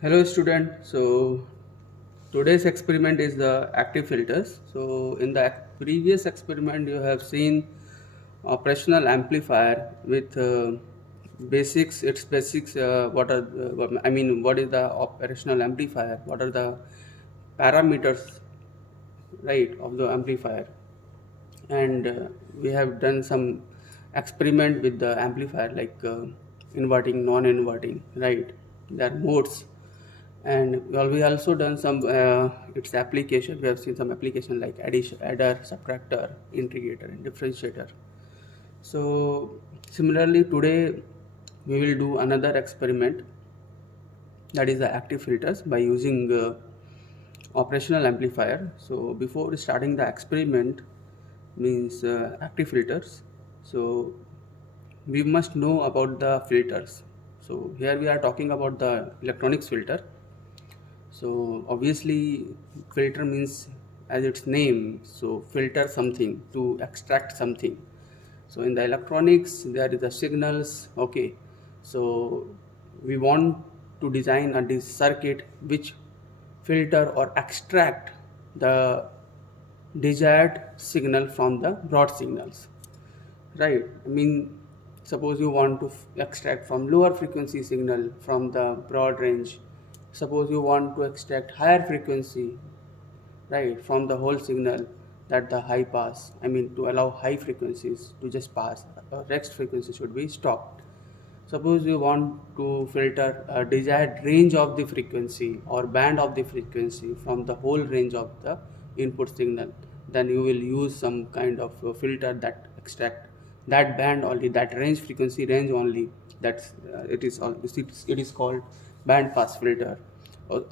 Hello student. So today's experiment is the active filters. So in the previous experiment you have seen operational amplifier with basics, its basics, what is the operational amplifier, what are the parameters, right, of the amplifier. And we have done some experiment with the amplifier like inverting, non-inverting, right, there are modes. And we also done some its application. We have seen some application like addition, adder, subtractor, integrator and differentiator. So similarly today we will do another experiment, that is the active filters by using operational amplifier. So before starting the experiment means active filters, so we must know about the filters. So here we are talking about the electronics filter. So obviously filter means as its name, so filter something to extract something. So in the electronics there is the signals, okay. So we want to design a this circuit which filter or extract the desired signal from the broad signals, right. I mean, suppose you want to extract from lower frequency signal from the broad range, suppose you want to extract higher frequency, right, from the whole signal, that the high pass, I mean to allow high frequencies to just pass, next frequency should be stopped. Suppose you want to filter a desired range of the frequency or band of the frequency from the whole range of the input signal, then you will use some kind of a filter that extract that band only, that range, frequency range only. That's it is called band pass filter. Or,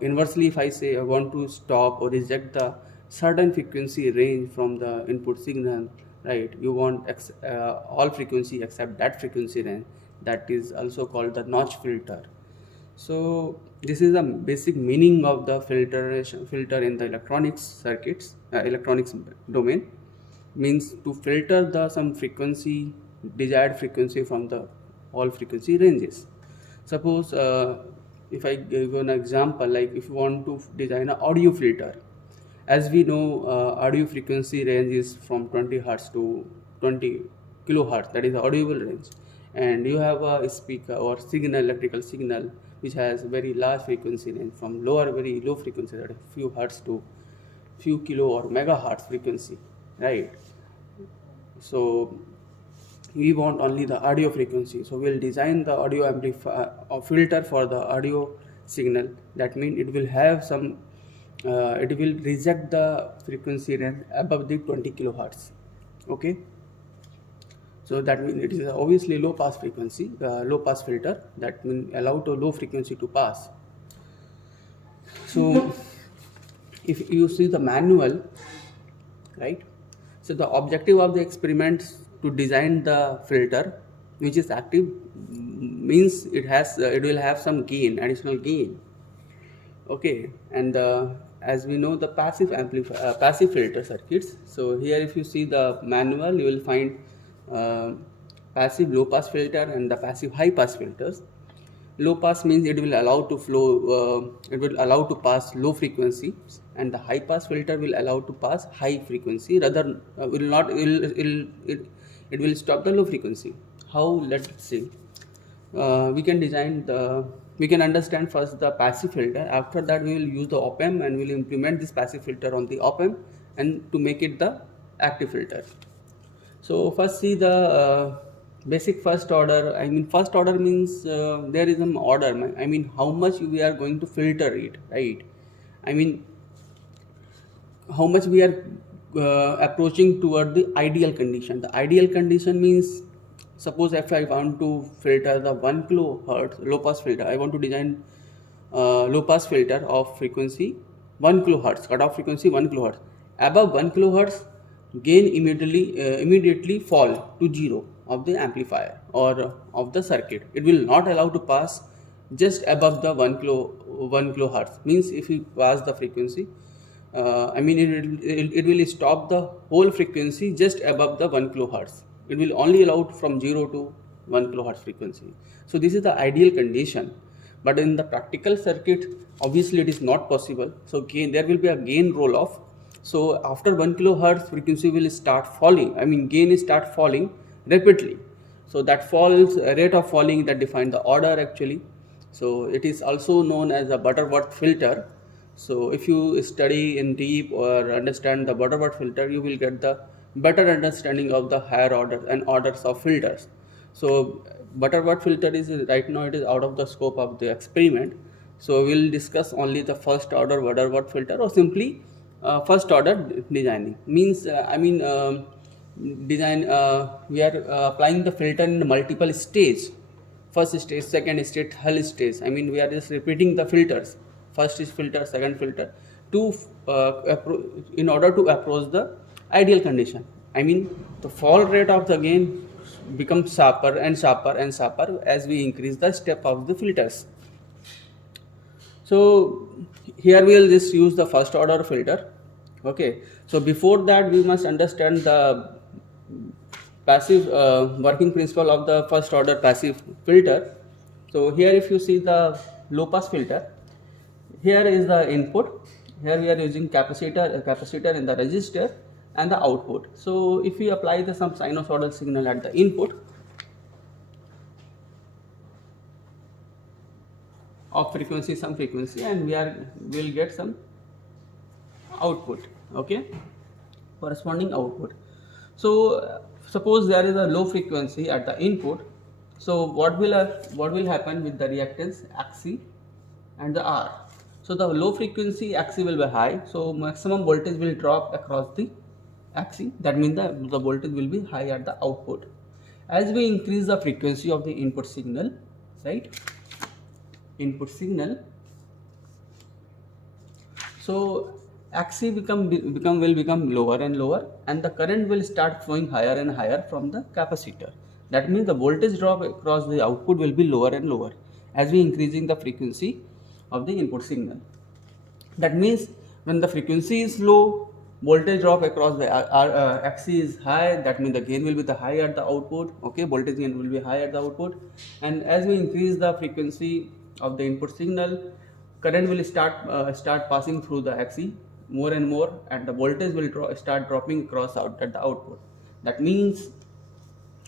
inversely, if I say I want to stop or reject the certain frequency range from the input signal, right, you want all frequency except that frequency range, that is also called the notch filter. So this is the basic meaning of the filter in the electronics circuits, electronics domain, means to filter the some frequency, desired frequency from the all frequency ranges. Suppose if I give an example, like if you want to design an audio filter, as we know, audio frequency range is from 20 hertz to 20 kilohertz, that is the audible range. And you have a speaker or signal, electrical signal, which has very large frequency range from lower, very low frequency, that is few hertz to few kilo or megahertz frequency, right. So we want only the audio frequency, so we'll design the audio amplifier or filter for the audio signal. That means it will have some it will reject the frequency range above the 20 kilohertz, okay. So that means it is obviously low pass frequency, low pass filter, that means allow to low frequency to pass. So if you see the manual, right, so the objective of the experiment to design the filter which is active, means it will have some gain, additional gain, okay. And as we know the passive filter circuits, so here if you see the manual you will find uh, passive low pass filter and the passive high pass filters. Low pass means it will allow to flow, it will allow to pass low frequency, and the high pass filter will allow to pass high frequency, rather will not it will stop the low frequency. How, let's see, we can understand first the passive filter. After that we will use the op amp and we will implement this passive filter on the op amp and to make it the active filter. So first see the basic first order. I mean first order means there is an order. I mean how much we are going to filter it, right? I mean how much we are approaching toward the ideal condition. The ideal condition means, suppose if I want to filter the 1 kilohertz low pass filter, I want to design low pass filter of frequency 1 kilohertz, cutoff frequency 1 kilohertz. Above 1 kilohertz, gain immediately fall to zero of the amplifier or of the circuit. It will not allow to pass just above the 1 kilohertz. Means if you pass the frequency, I mean it will stop the whole frequency just above the 1 kilohertz. It will only allow from 0 to 1 kilohertz frequency. So this is the ideal condition. But in the practical circuit, obviously it is not possible. So gain, there will be a gain roll off. So after 1 kilohertz, frequency will start falling. I mean, gain is start falling rapidly. So that falls rate of falling that define the order actually. So it is also known as a Butterworth filter. So if you study in deep or understand the Butterworth filter, you will get the better understanding of the higher order and orders of filters. So Butterworth filter is right now it is out of the scope of the experiment. So we'll discuss only the first order Butterworth filter or simply first order designing. Means design we are applying the filter in multiple stage. First stage, second stage, third stage. I mean we are just repeating the filters. First is filter, second filter to in order to approach the ideal condition. I mean the fall rate of the gain becomes sharper and sharper and sharper as we increase the step of the filters. So here we will just use the first order filter. Okay, so before that we must understand the passive working principle of the first order passive filter. So here if you see the low pass filter, here is the input. Here we are using capacitor in the resistor and the output. So if we apply the some sinusoidal signal at the input of frequency, some frequency, and will get some output. Okay, corresponding output. So suppose there is a low frequency at the input. So what will happen with the reactance Xc and the R? So the low frequency Xc will be high, so maximum voltage will drop across the Xc. That means the voltage will be high at the output. As we increase the frequency of the input signal, right? Input signal. So Xc will become lower and lower, and the current will start flowing higher and higher from the capacitor. That means the voltage drop across the output will be lower and lower as we increasing the frequency of the input signal. That means when the frequency is low, voltage drop across the Xc is high. That means the gain will be the high at the output. Okay, voltage gain will be high at the output, and as we increase the frequency of the input signal, current will start passing through the Xc more and more, and the voltage will start dropping across out at the output. That means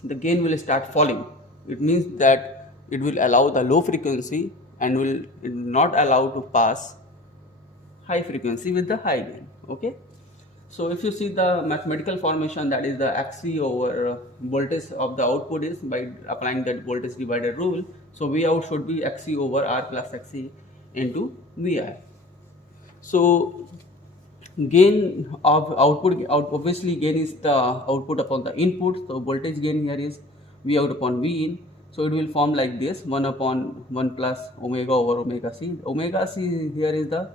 the gain will start falling. It means that it will allow the low frequency and will not allow to pass high frequency with the high gain. Okay, so if you see the mathematical formation, that is the Xc over voltage of the output is by applying that voltage divider rule. So V out should be Xc over R plus Xc into Vi. So gain of output obviously gain is the output upon the input. So voltage gain here is V out upon V in. So it will form like this: 1 upon 1 plus omega over omega c. Omega c here is the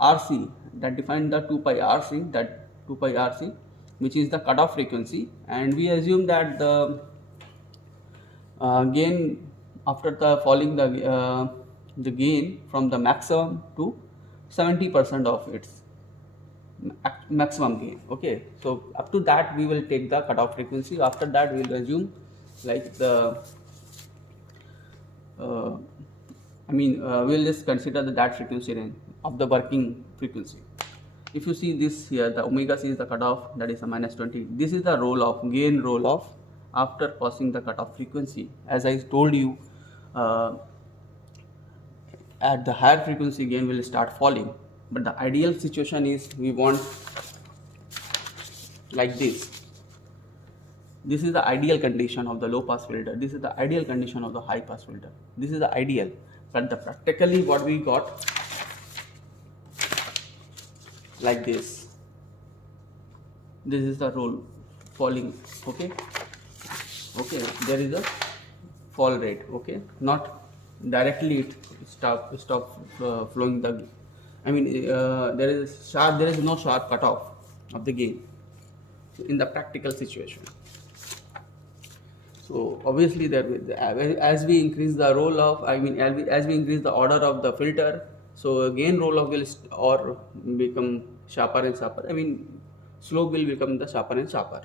RC that defines the 2 pi RC, that 2 pi RC, which is the cutoff frequency, and we assume that the gain after the falling the gain from the maximum to 70% of its maximum gain. Okay, so up to that we will take the cutoff frequency. After that we will assume like the we'll just consider that frequency range of the working frequency. If you see this here, the omega c is the cutoff, that is a minus 20. This is the roll off, gain roll off after passing the cutoff frequency. As I told you, at the higher frequency gain will start falling, but the ideal situation is we want like this. This is the ideal condition of the low pass filter. This is the ideal condition of the high pass filter. This is the ideal, but the practically what we got like this. This is the roll falling. Okay, there is a fall rate. Okay, not directly it stop flowing the. There is no sharp cutoff of the gain in the practical situation. So obviously as we increase the roll off, as we increase the order of the filter, so gain roll off will or become sharper and sharper. Slope will become the sharper and sharper.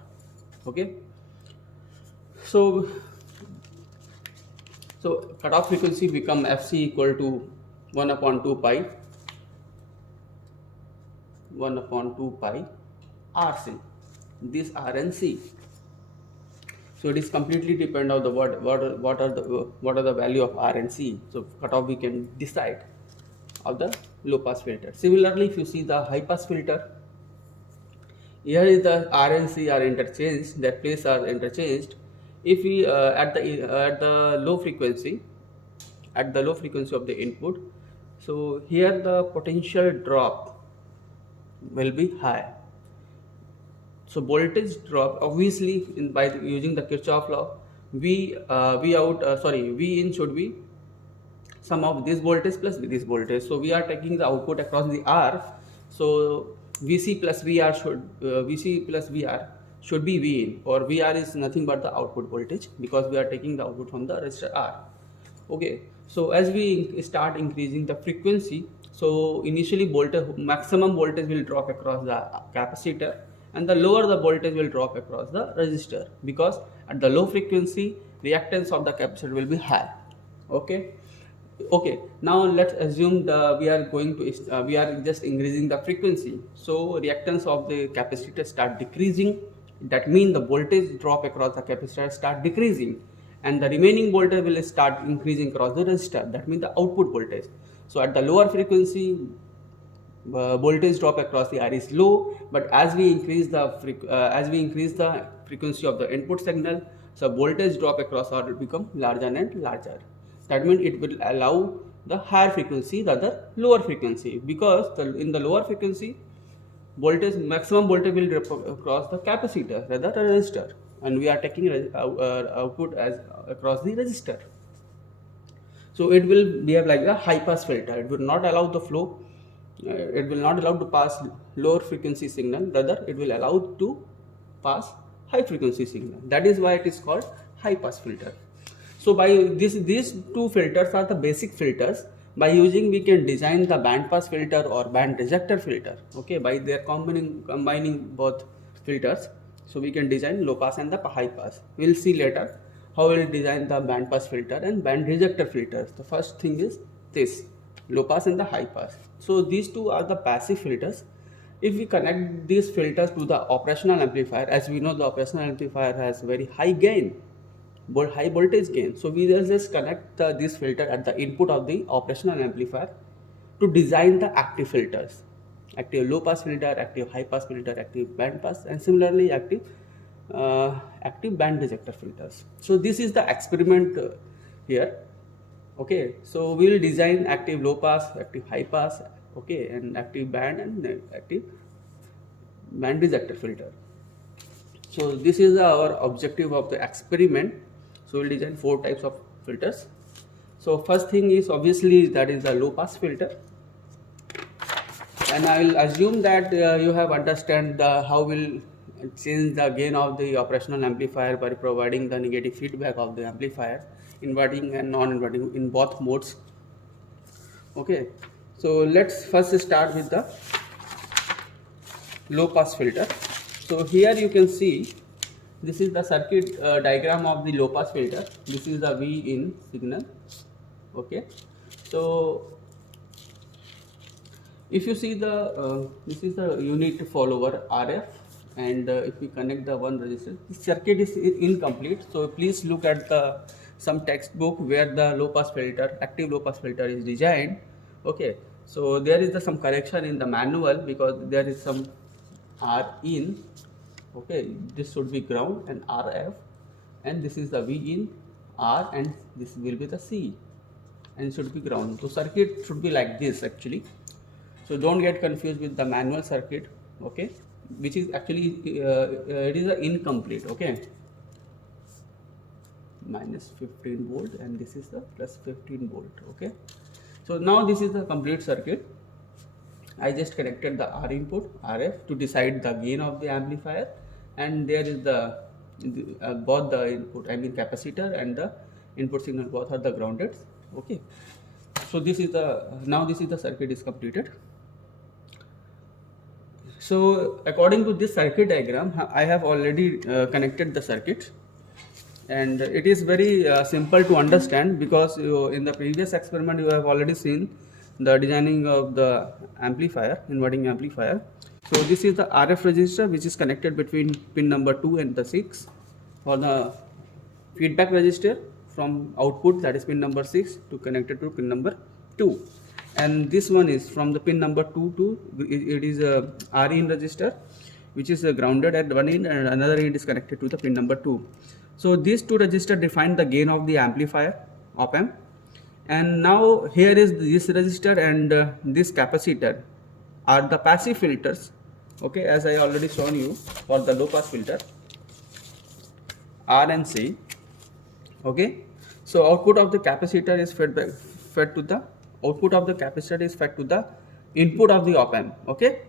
Okay. So So cutoff frequency become fc equal to 1 upon 2 pi 1 upon 2 pi rc, this r and c. So it is completely depend on the what are the value of r and c. So cutoff we can decide of the low pass filter. Similarly, if you see the high pass filter, here is the R and C are interchanged, their place are interchanged. If we at the low frequency, at the low frequency of the input, so here the potential drop will be high. So voltage drop obviously by using the Kirchhoff law, V in should be sum of this voltage plus this voltage. So we are taking the output across the R. So Vc plus Vr should be V in, or Vr is nothing but the output voltage because we are taking the output from the resistor R. Okay, so as we start increasing the frequency, so initially maximum voltage will drop across the capacitor, and the lower the voltage will drop across the resistor, because at the low frequency reactance of the capacitor will be high. Okay, now let's assume we are just increasing the frequency, so reactance of the capacitor start decreasing. That means the voltage drop across the capacitor start decreasing, and the remaining voltage will start increasing across the resistor. That means the output voltage. So at the lower frequency, voltage drop across the R is low, but as we increase the frequency of the input signal, so voltage drop across R will become larger and larger. That means it will allow the higher frequency rather lower frequency, because in the lower frequency maximum voltage will drop across the capacitor rather the resistor, and we are taking output as across the resistor. So it will behave like a high pass filter. It will not allow the flow. It will not allow to pass lower frequency signal. Rather, it will allow to pass high frequency signal. That is why it is called high pass filter. So by these two filters are the basic filters. By using, we can design the band pass filter or band rejector filter. Okay, by their combining both filters, so we can design low pass and the high pass. We'll see later how we'll design the band pass filter and band rejector filters. The first thing is this low pass and the high pass. So these two are the passive filters. If we connect these filters to the operational amplifier, as we know the operational amplifier has very high gain, high voltage gain, so we will just connect this filter at the input of the operational amplifier to design the active filters: active low pass filter, active high pass filter, active band pass, and similarly active band rejector filters. So this is the experiment here. Okay, so we will design active low pass, active high pass, okay, and active band and active band rejector filter. So this is our objective of the experiment. So we'll design 4 types of filters. So first thing is obviously that is the low pass filter, and I will assume that you have understand how will change the gain of the operational amplifier by providing the negative feedback of the amplifier, inverting and non-inverting in both modes. Okay, so let's first start with the low pass filter. So here you can see this is the circuit diagram of the low pass filter. This is the V in signal. Okay, so if you see the this is the unit follower RF, and if we connect the one resistor, the circuit is incomplete. So please look at the some textbook where the low pass filter, active low pass filter is designed. Okay, so there is some correction in the manual because there is some R in. Okay, this should be ground and RF, and this is the V in R, and this will be the C, and it should be ground. So circuit should be like this actually. So don't get confused with the manual circuit, okay, which is actually it is a incomplete. Okay, minus 15 volt, and this is the plus 15 volt. Okay, so now this is the complete circuit. I just connected the R input RF to decide the gain of the amplifier, and there is the both the input, I mean capacitor and the input signal, both are the grounded. Okay, so this is the circuit is completed. So according to this circuit diagram, I have already connected the circuit, and it is very simple to understand, because in the previous experiment you have already seen the designing of the amplifier, inverting amplifier. So this is the RF resistor which is connected between pin number 2 and the 6, for the feedback resistor from output, that is pin number 6, to connected to pin number 2, and this one is from the pin number 2 to it is a RIN resistor which is grounded at one end, and another end is connected to the pin number 2. So these two resistors define the gain of the amplifier op amp, and now here is this resistor and this capacitor are the passive filters, okay, as I already shown you for the low pass filter R and C. Okay, so output of the capacitor is fed to the output of the capacitor is fed to the input of the op amp. Okay,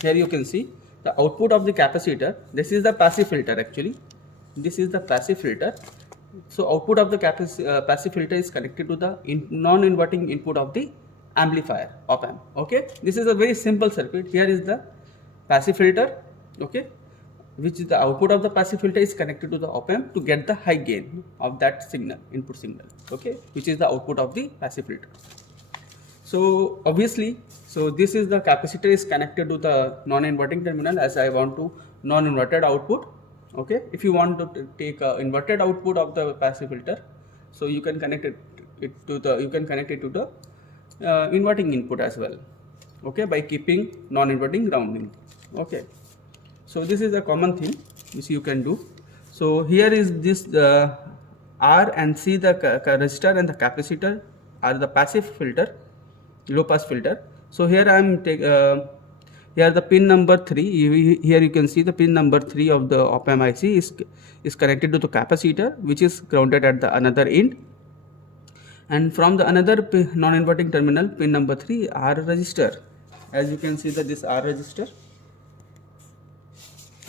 here you can see the output of the capacitor. This is the passive filter actually. This is the passive filter. So output of the passive filter is connected to the non-inverting input of the amplifier op amp. Okay, this is a very simple circuit. Here is the passive filter. Okay, which is the output of the passive filter is connected to the op amp to get the high gain of that signal, input signal. Okay, which is the output of the passive filter. So obviously, so this is the capacitor is connected to the non-inverting terminal, as I want to non-inverted output. Okay, if you want to take inverted output of the passive filter, so you can connect it to the inverting input as well. Okay, by keeping non-inverting grounding. Okay, so this is a common thing which you can do. So here is this R and C, the resistor and the capacitor are the passive filter, low pass filter. So here I am here the pin number 3, here you can see the pin number 3 of the op amp IC is connected to the capacitor, which is grounded at the another end, and from the another non-inverting terminal pin number 3 R resistor. As you can see that this R resistor,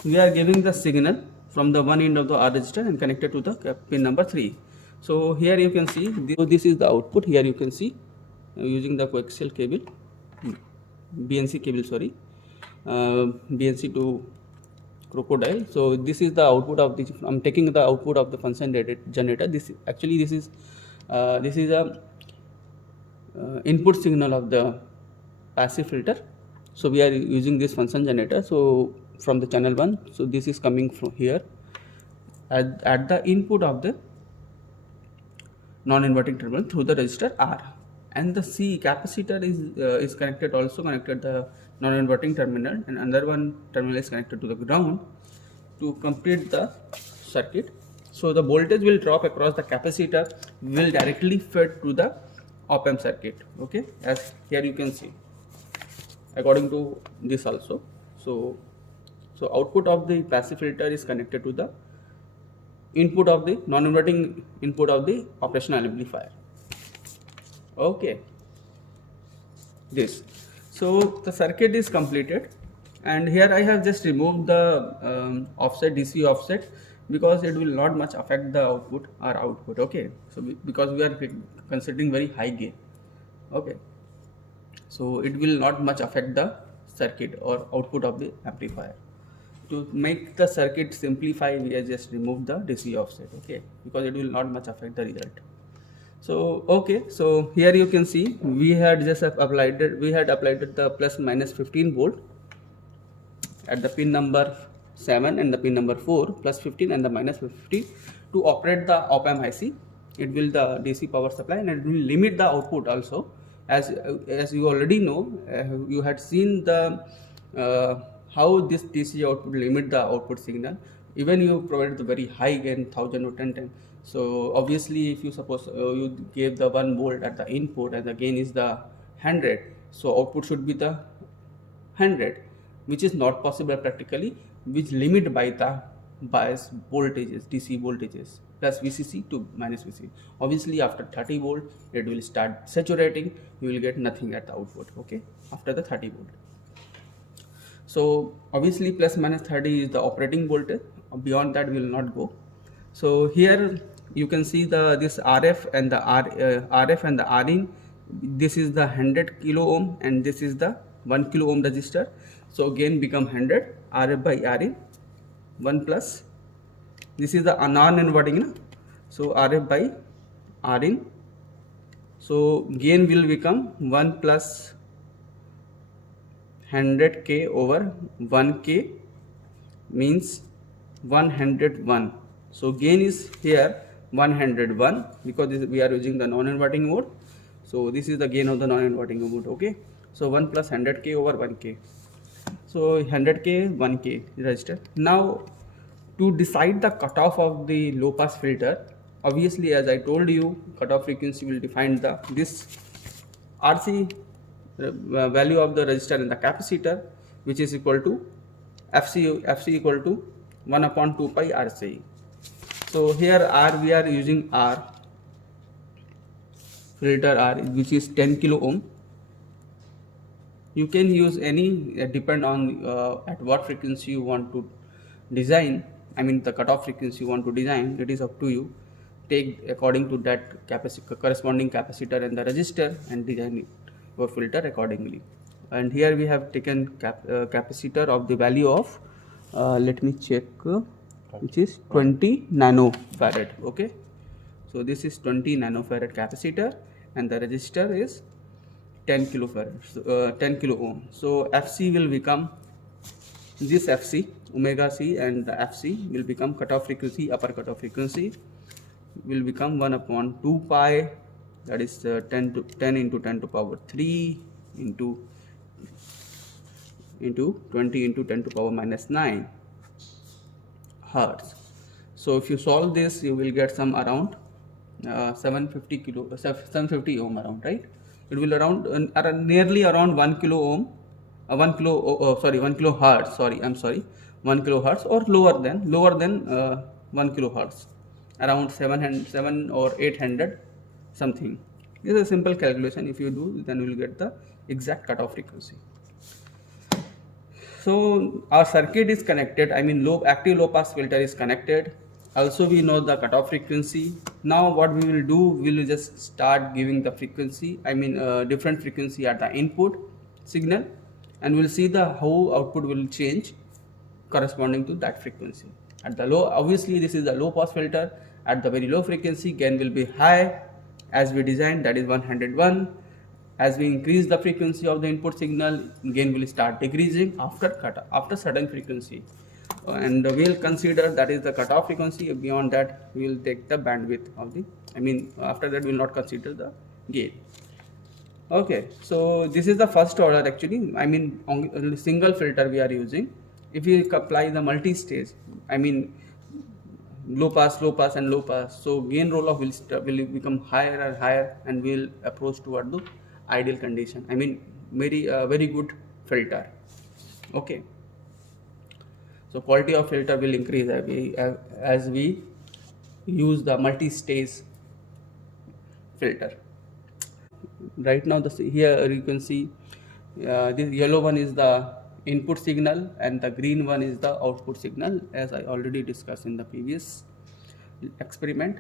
we are giving the signal from the one end of the R resistor and connected to the pin number 3. So here you can see this is the output. Here you can see using the coaxial cable, BNC cable, sorry, BNC to crocodile. So this is the output of this. I'm taking the output of the function generator. This is a input signal of the passive filter. So we are using this function generator. So from the channel 1, so this is coming from here at the input of the non-inverting terminal through the resistor R, and the C capacitor is connected, also connected the non-inverting terminal, and another one terminal is connected to the ground to complete the circuit. So the voltage will drop across the capacitor, will directly fed to the op amp circuit. Okay, as here you can see according to this also. So output of the passive filter is connected to the input of the non-inverting input of the operational amplifier. Okay, this. So the circuit is completed, and here I have just removed the offset, DC offset, because it will not much affect the output or output. Okay, so because we are considering very high gain. Okay, so it will not much affect the circuit or output of the amplifier. To make the circuit simplify, we have just removed the DC offset. Okay, because it will not much affect the result. So okay, so here you can see we had applied the plus minus 15 volt at the pin number 7 and the pin number 4, plus 15 and the minus 15, to operate the op amp IC. It will the DC power supply, and it will limit the output also. As you already know, you had seen the how this DC output limit the output signal. Even you provided the very high gain 1000 or 1010. So obviously, if you suppose you gave the 1 volt at the input and the gain is the 100, so output should be the 100, which is not possible practically, which limit by the bias voltages, DC voltages, plus VCC to minus VCC. Obviously, after 30 volt, it will start saturating. You will get nothing at the output. Okay, after the 30 volt. So obviously, plus minus 30 is the operating voltage. Beyond that, we will not go. So here you can see this RF and the RF and the RIN. This is the 100 kilo ohm, and this is the 1 kilo ohm resistor. So again become 100 RF by RIN, 1 plus This is the non-inverting, na? So RF by Rin. So gain will become 1 plus 100k over 1k means 101. So gain is here 101 because we are using the non-inverting mode. So this is the gain of the non-inverting mode. Okay. So 1 plus 100k over 1k. So 100k 1k register. Now to decide the cutoff of the low pass filter, obviously as I told you, cutoff frequency will define the this RC value of the resistor in the capacitor, which is equal to FC equal to 1 upon 2 pi RC. So here R, we are using R, filter R, which is 10 kilo ohm. You can use any, depend on at what frequency you want to design, I mean the cutoff frequency you want to design, it is up to you. Take according to that corresponding capacitor and the resistor and design your filter accordingly. And here we have taken capacitor of the value of, let me check, which is 20 nanofarad. Okay, so this is 20 nanofarad capacitor and the resistor is 10 kilofarad, 10 kilo ohm. So FC will become this FC, omega C, and the FC will become cutoff frequency, upper cutoff frequency will become 1 upon 2 pi, that is 10 into 10 to power 3 into 20 into 10 to power minus 9 hertz. So if you solve this, you will get some around 750 ohm around, right? It will around nearly around 1 kilo ohm, 1 kilo, 1 kilo hertz, 1 kilohertz, or lower than 1 kilohertz, around 7 or 800 something. This is a simple calculation. If you do, then you will get the exact cutoff frequency. So our circuit is connected, I mean active low pass filter is connected. Also we know the cutoff frequency. Now what we will do, we will just start giving the frequency, I mean different frequency at the input signal, and we'll see the how output will change corresponding to that frequency. At the low, obviously this is the low pass filter. At the very low frequency, gain will be high as we designed, that is 101. As we increase the frequency of the input signal, gain will start decreasing after certain frequency, and we'll consider that is the cutoff frequency. Beyond that, we will take the bandwidth of the, I mean after that we will not consider the gain. Okay, so this is the first order actually, I mean on single filter we are using. If we apply the multi-stage, I mean low pass and low pass, so gain roll off will become higher and higher, and will approach toward the ideal condition, I mean very good filter. Okay, so quality of filter will increase as we use the multi-stage filter. Right now here you can see this yellow one is the input signal and the green one is the output signal, as I already discussed in the previous experiment.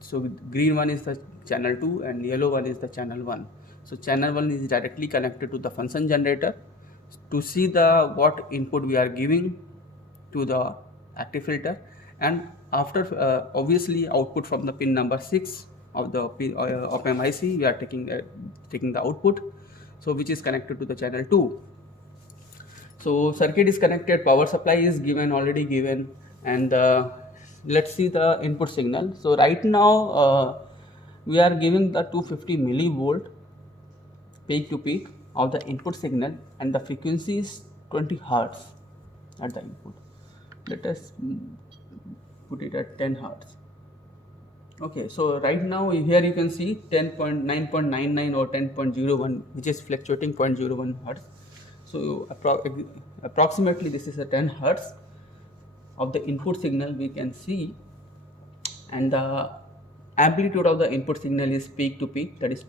So green one is the channel 2 and yellow one is the channel 1. So channel 1 is directly connected to the function generator to see the what input we are giving to the active filter, and after obviously output from the pin number 6 of the op-amp IC, we are taking the output, so which is connected to the channel 2. So circuit is connected, power supply is already given, and let's see the input signal. So right now we are giving the 250 millivolt peak to peak of the input signal, and the frequency is 20 hertz at the input. Let us put it at 10 hertz. Okay, so right now here you can see 10.9.99 or 10.01, which is fluctuating 0.01 hertz. So approximately this is a 10 hertz of the input signal we can see, and the amplitude of the input signal is peak to peak, that is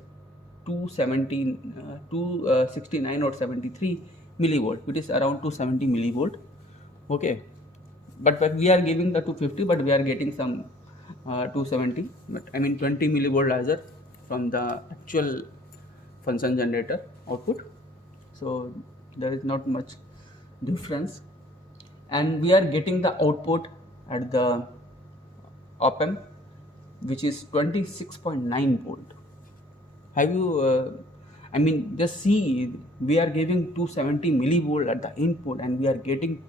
269 or 73 millivolt, which is around 270 millivolt. Okay, but we are giving the 250, but we are getting some 270, but I mean 20 millivolt laser from the actual function generator output, so there is not much difference, and we are getting the output at the op-amp, which is 26.9 volt. Have you, I mean, just see, we are giving 270 millivolt at the input and we are getting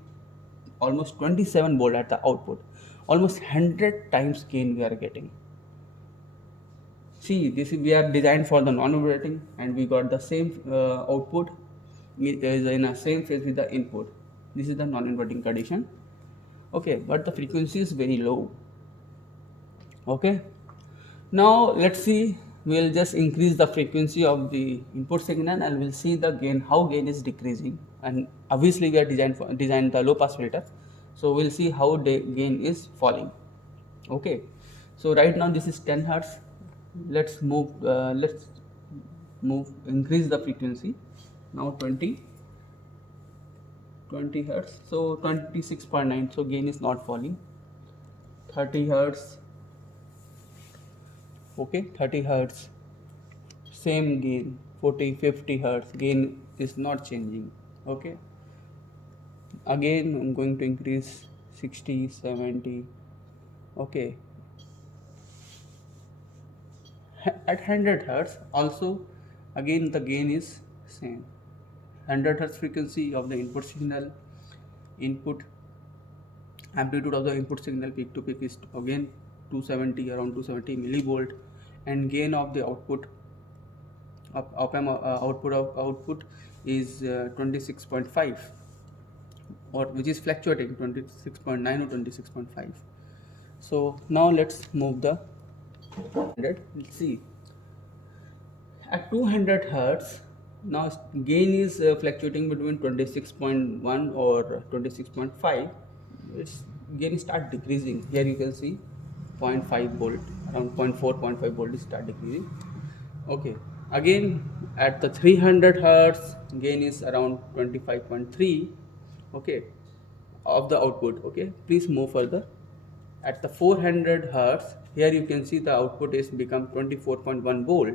almost 27 volt at the output. Almost 100 times gain we are getting. See, this is, we are designed for the non-inverting and we got the same output is in a same phase with the input. This is the non-inverting condition. Okay, but the frequency is very low. Okay, now let's see, we'll just increase the frequency of the input signal and we'll see the gain, how gain is decreasing. And obviously we are designed the low pass filter, so we'll see how the gain is falling. Okay, so right now this is 10 hertz. Let's move increase the frequency. Now 20 hertz, so 26.9, so gain is not falling. 30 hertz. Okay, 30 hertz, same gain. 40, 50 hertz, gain is not changing. Okay, again I'm going to increase 60, 70. Okay, at 100 hertz also, again the gain is same. 100 hertz frequency of the input signal, input amplitude of the input signal peak to peak is again 270, around 270 millivolt, and gain of the output op-amp output is 26.5, or which is fluctuating 26.9 or 26.5. So now let's move the 100. Let's see, at 200 hertz now gain is fluctuating between 26.1 or 26.5. Its gain start decreasing. Here you can see 0.5 volt, around 0.4, 0.5 volt is start decreasing. Okay, again at the 300 hertz gain is around 25.3. Okay, of the output. Okay, please move further. At the 400 hertz, here you can see the output is become 24.1 volt.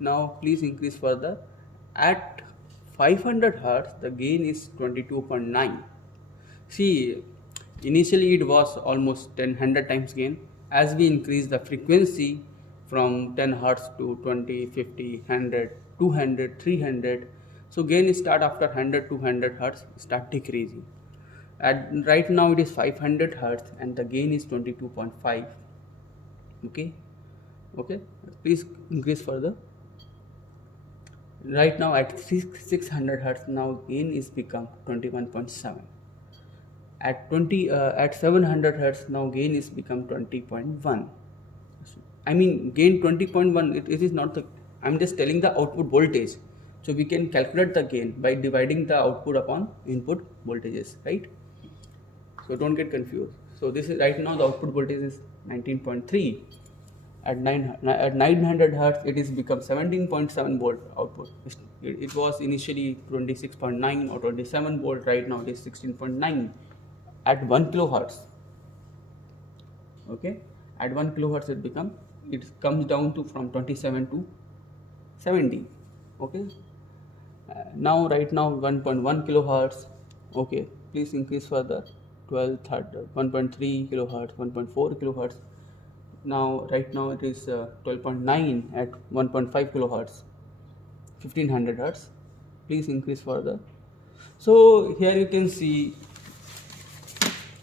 Now please increase further. At 500 hertz the gain is 22.9. See, initially it was almost 100 times gain. As we increase the frequency from 10 hertz to 20, 50, 100, 200, 300, so gain start after 100, 200 hertz start decreasing. Right now it is 500 hertz and the gain is 22.5. Okay, please increase further. Right now at 600 hertz now gain is become 21.7. At 700 hertz now gain is become 20.1. I mean gain 20.1, it is not the, I'm just telling the output voltage, so we can calculate the gain by dividing the output upon input voltages, right? So don't get confused. So this is right now the output voltage is 19.3. At 900 hertz it is become 17.7 volt output. It was initially 26.9 or 27 volt. Right now it is 16.9 at 1 kilohertz. Okay, at 1 kilohertz it comes down to from 27 to 70. Okay, now right now 1.1 kilohertz. Okay, please increase further. 12, 1.3 kilohertz, 1.4 kilohertz. Now right now it is 12.9 at 1.5 kilohertz, 1500 hertz. Please increase further. So here you can see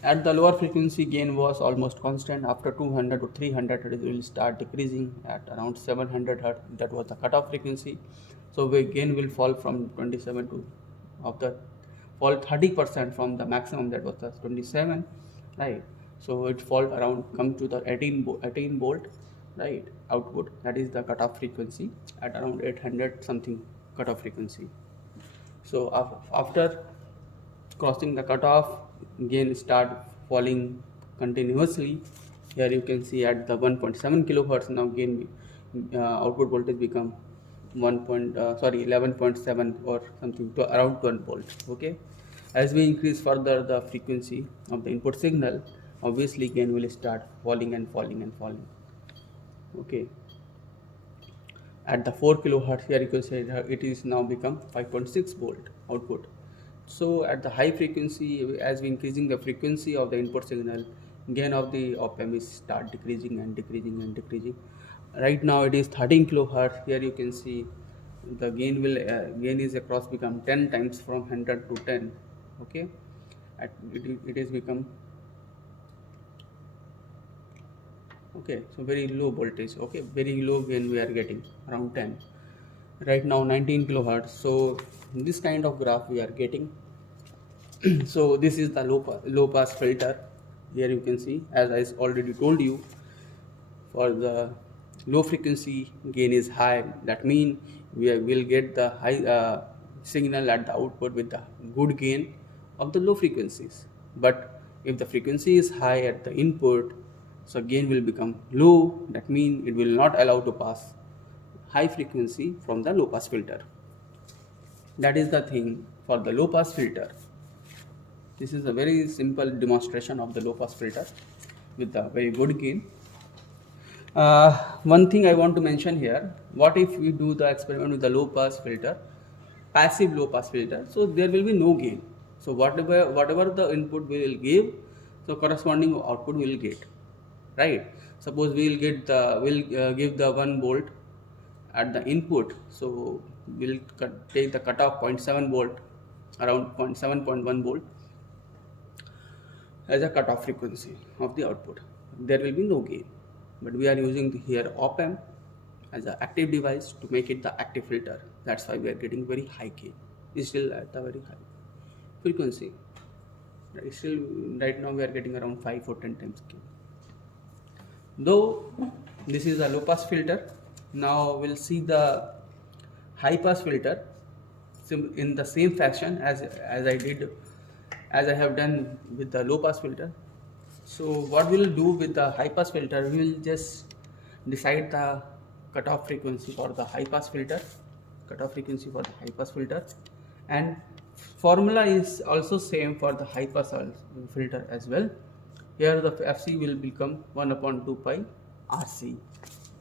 at the lower frequency gain was almost constant. After 200 to 300 it will start decreasing at around 700 hertz. That was the cutoff frequency. So the gain will fall from 27 to of the fall 30% from the maximum, that was the 27, right? So it fall around, come to the 18 volt, right, output. That is the cutoff frequency at around 800 something cutoff frequency. So after crossing the cutoff, gain start falling continuously. Here you can see at the 1.7 kilohertz now gain output voltage become 11.7 or something to around 12 volt. Okay, as we increase further the frequency of the input signal, obviously gain will start falling and falling and falling. Okay, at the 4 kilohertz, here you can say it is now become 5.6 volt output. So at the high frequency, as we increasing the frequency of the input signal, gain of the op-amp is start decreasing and decreasing and decreasing. Right now it is 13 kilohertz. Here you can see the gain is across become 10 times from 100 to 10. Okay, it is become, okay, so very low voltage. Okay, very low gain we are getting around 10. Right now 19 kilohertz. So this kind of graph we are getting. So this is the low pass filter. Here you can see, as I already told you, for the low frequency gain is high. That means will get the high signal at the output with the good gain of the low frequencies. But if the frequency is high at the input, so gain will become low. That means it will not allow to pass high frequency from the low pass filter. That is the thing for the low pass filter. This is a very simple demonstration of the low pass filter with a very good gain. One thing I want to mention here, what if we do the experiment with the low pass filter, passive low pass filter, so there will be no gain. So whatever the input we will give, so corresponding output we will get, right? Suppose we will give the 1 volt at the input, so we'll take the cutoff 0.7 volt, around 0.7.1 volt as a cutoff frequency of the output. There will be no gain, but we are using here op-amp as an active device to make it the active filter. That's why we are getting very high gain. It's still at a very high frequency. Still, right now we are getting around 5 or 10 times gain. Though this is a low pass filter, now we'll see the high pass filter in the same fashion as I have done with the low pass filter. So what we'll do with the high pass filter, we will just decide the cutoff frequency for the high pass filter, and formula is also same for the high pass filter as well. Here the FC will become 1 upon 2 pi RC,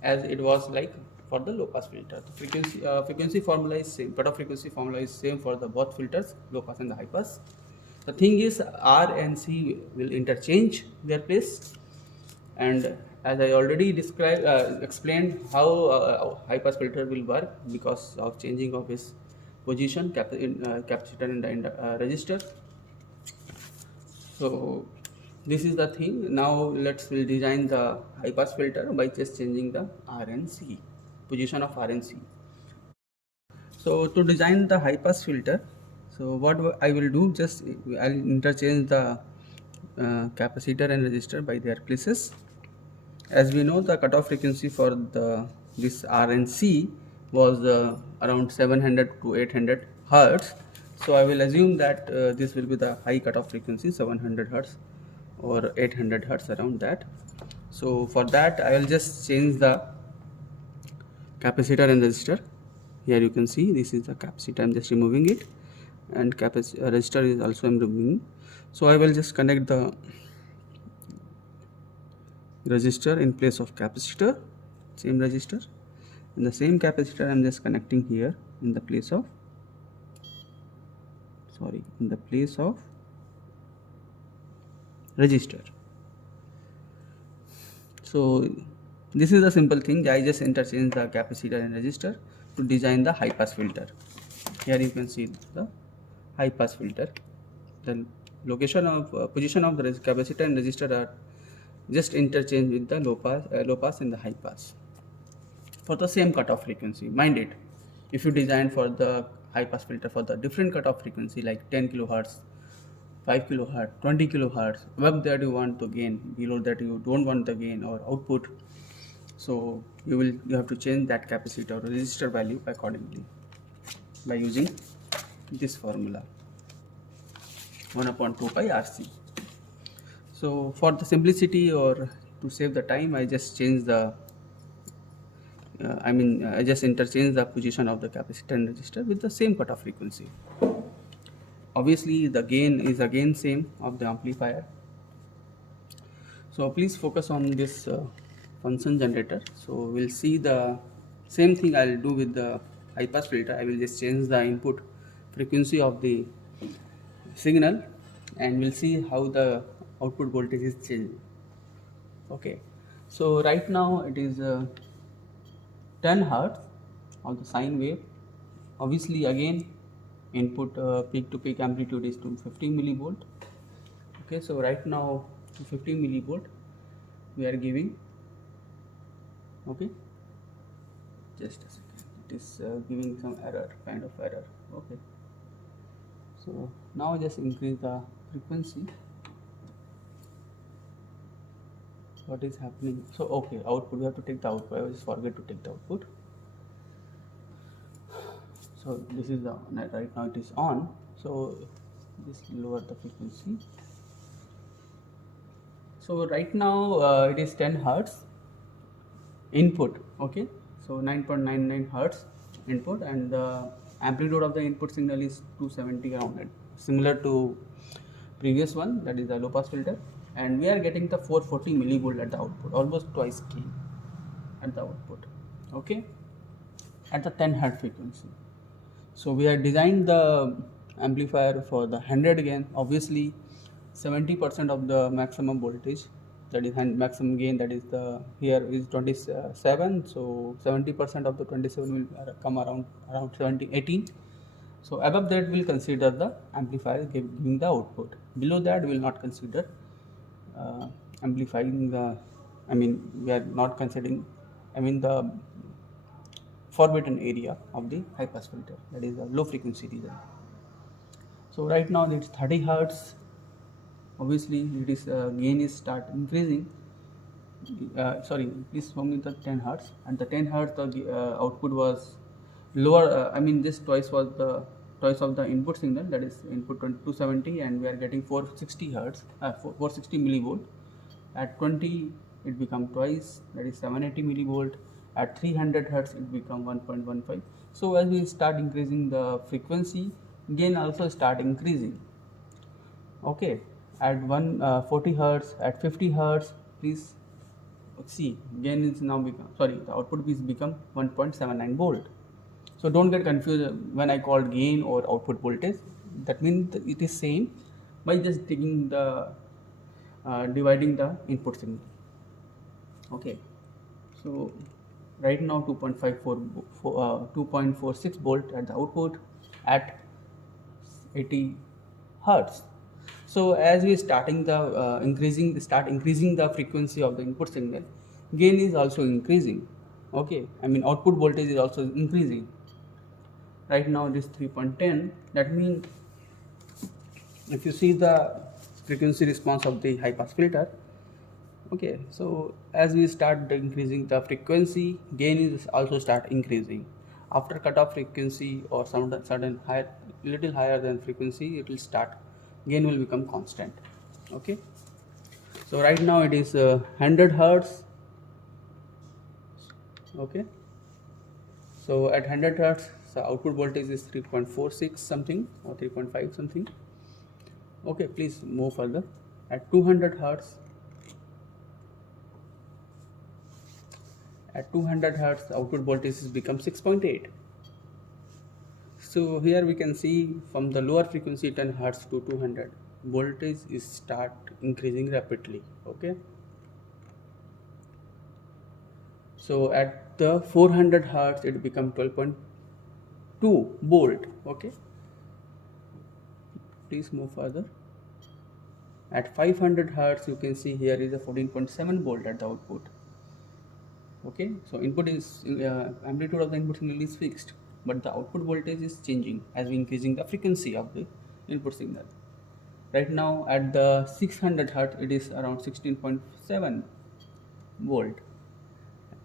as it was like for the low pass filter. The frequency formula is same, cutoff frequency formula is same for the both filters, low pass and the high pass. The thing is, R and C will interchange their place, and as I already explained how high pass filter will work because of changing of its position, capacitor and the resistor. So this is the thing. Now we'll design the high pass filter by just changing the R and C, position of R and C. So to design the high pass filter, so what I will do, just I'll interchange the capacitor and resistor by their places. As we know, the cutoff frequency for this R and C was around 700 to 800 hertz. So I will assume that this will be the high cutoff frequency, 700 hertz or 800 hertz, around that. So for that I will just change the capacitor and resistor. Here you can see this is the capacitor, I'm just removing it, and resistor is also I'm removing. So I will just connect the resistor in place of capacitor, same resistor, and the same capacitor I'm just connecting here in the place of resistor. So this is a simple thing. I just interchange the capacitor and resistor to design the high pass filter. Here you can see the high pass filter. The location of position of the capacitor and resistor are just interchanged with the low pass and the high pass for the same cutoff frequency. Mind it, if you design for the high pass filter for the different cutoff frequency like 10 kilohertz, 5 kilohertz, 20 kilohertz, above that you want to gain, below that you don't want the gain or output, so you have to change that capacitor or resistor value accordingly by using this formula, 1 upon 2 pi RC. So for the simplicity or to save the time, I just change the I just interchange the position of the capacitor and resistor with the same cutoff frequency. Obviously the gain is again same of the amplifier. So please focus on this function generator. So we'll see the same thing I'll do with the high pass filter. I will just change the input frequency of the signal, and we'll see how the output voltage is changing. Okay, so right now it is 10 hertz of the sine wave. Obviously, again, input peak to peak amplitude is 250 millivolt. Okay, so right now 250 millivolt we are giving. Okay, just a second, it is giving some error, kind of error. Okay, so now just increase the frequency. What is happening? So okay, output, we have to take the output. I just forget to take the output. So this is the right now it is on. So just lower the frequency. So right now it is 10 hertz input. Okay, so 9.99 hertz input, and the amplitude of the input signal is 270 around it, similar to previous one, that is the low pass filter, and we are getting the 440 millivolt at the output, almost twice gain at the output. Okay, at the 10 hertz frequency. So we have designed the amplifier for the 100 gain. Obviously 70% of the maximum voltage, that is maximum gain, that is the here is 27, so 70% of the 27 will come around 70 18. So above that we'll consider the amplifier giving the output. Below that we will not consider amplifying the, we are not considering, the forbidden area of the high pass filter, that is the low frequency region. So right now it's 30 hertz. Obviously it is gain is start increasing. Sorry, please show me the 10 hertz. And the 10 hertz the output was lower. This twice was the twice of the input signal, that is input 270, and we are getting 460 hertz, 460 millivolt. At 20 it become twice, that is 780 millivolt. At 300 hertz it become 1.15. So as we start increasing the frequency, gain also start increasing. Okay, at 140 hertz, at 50 hertz, please see, gain is now become, sorry, the output is become 1.79 volt. So don't get confused when I called gain or output voltage. That means it is same by just taking the dividing the input signal. Okay, so right now 2.46 volt at the output at 80 hertz. So as we starting the start increasing the frequency of the input signal, gain is also increasing. Okay, output voltage is also increasing. Right now it is 3.10. That means if you see the frequency response of the high pass filter, okay, so as we start increasing the frequency, gain is also start increasing. After cutoff frequency or some certain higher, little higher than frequency, it will start, gain will become constant. Okay, so right now it is 100 hertz. Okay, so at 100 hertz, the output voltage is 3.46 something or 3.5 something. Okay, please move further. At 200 hertz, the output voltage has become 6.8. So here we can see from the lower frequency 10 hertz to 200, voltage is start increasing rapidly. Okay, so at the 400 hertz it become 12.2 volt. Okay, please move further. At 500 hertz you can see here is a 14.7 volt at the output. Okay, so input is amplitude of the input signal is fixed, but the output voltage is changing as we increasing the frequency of the input signal. Right now at the 600 hertz it is around 16.7 volt.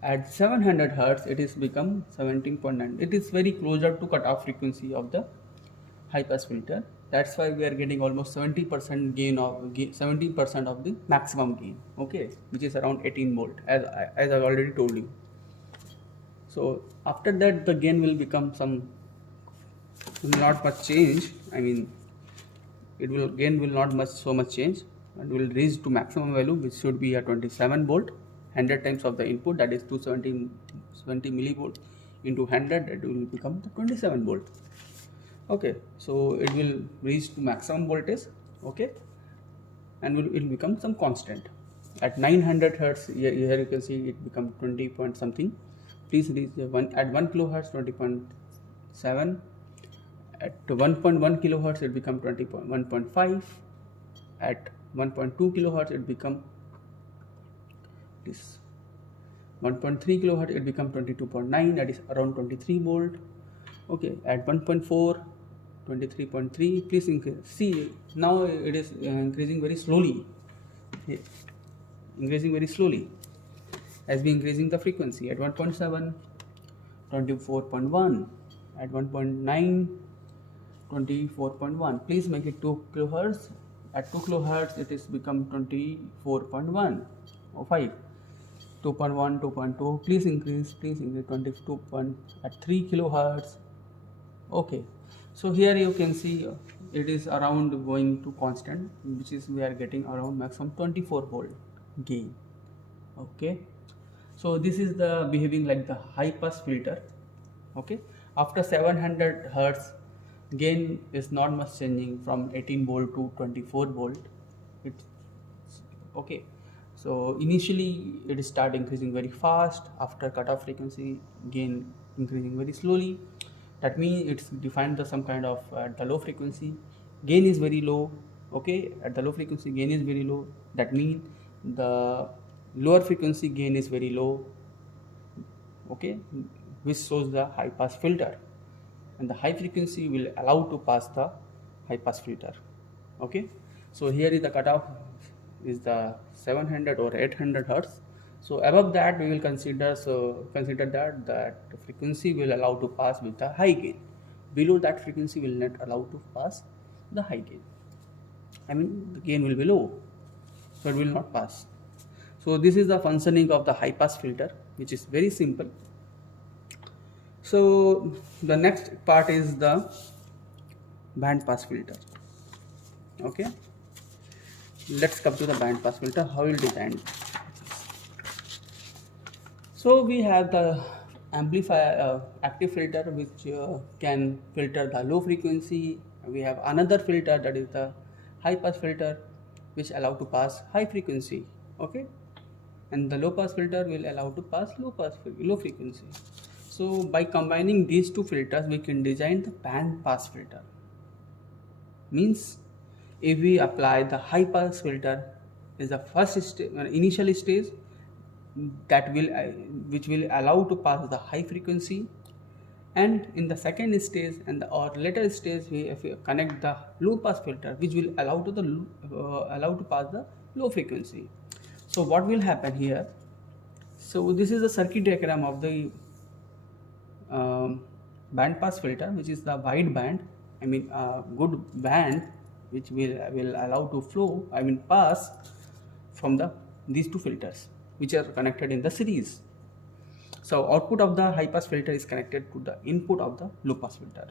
At 700 hertz it is become 17.9. It is very closer to cutoff frequency of the high pass filter. That's why we are getting almost 70% gain of 70% of the maximum gain. Okay, which is around 18 volt, as I've already told you. So after that the gain will become not much change. Gain will not so much change, and will reach to maximum value, which should be a 27 volt. 100 times of the input, that is 270 millivolt into 100, it will become the 27 volt. Okay, so it will reach to maximum voltage. Okay, and it will become some constant. At 900 hertz, here you can see it become 20 point something. Please reach at 1 kilohertz 20.7. At 1.1 kilohertz it become 21.5. At 1.2 kilohertz it become this 1.3 kilohertz it become 22.9, that is around 23 volt. Okay, at 1.4 23.3. Please increase. See, now it is increasing very slowly. Increasing very slowly as we increasing the frequency. At 1.7 24.1. At 1.9 24.1. Please make it 2 kilohertz. At 2 kilohertz it is become 24.1 or 5. 2.1 2.2. Please increase 22 at 3 kilohertz. Okay, so here you can see it is around going to constant, which is we are getting around maximum 24 volt gain. Okay, so this is the behaving like the high pass filter. Okay, after 700 hertz gain is not much changing from 18 volt to 24 volt. It's okay. So initially it start increasing very fast. After cutoff frequency gain increasing very slowly. That means it's defined the some kind of at the low frequency gain is very low. Okay, at the low frequency gain is very low. That means the lower frequency gain is very low. Okay, which shows the high pass filter, and the high frequency will allow to pass the high pass filter. Okay, so here is the cutoff is the 700 or 800 hertz. So above that we will consider that the frequency will allow to pass with the high gain. Below that frequency will not allow to pass the high gain. I mean the gain will be low, so it will not pass. So this is the functioning of the high pass filter, which is very simple. So the next part is the band pass filter. Okay, let's come to the band pass filter. How we'll design. So we have the amplifier active filter, which can filter the low frequency. We have another filter, that is the high pass filter, which allow to pass high frequency. Okay, and the low pass filter will allow to pass low frequency. So by combining these two filters we can design the band pass filter. Means if we apply the high pass filter is the first initial stage that will which will allow to pass the high frequency, and in the second stage and or later stage if we connect the low pass filter, which will allow to pass the low frequency. So what will happen here? So this is the circuit diagram of the band pass filter, which is the wide band, I mean good band, which will allow to flow, I mean pass from these two filters which are connected in the series. So output of the high pass filter is connected to the input of the low pass filter.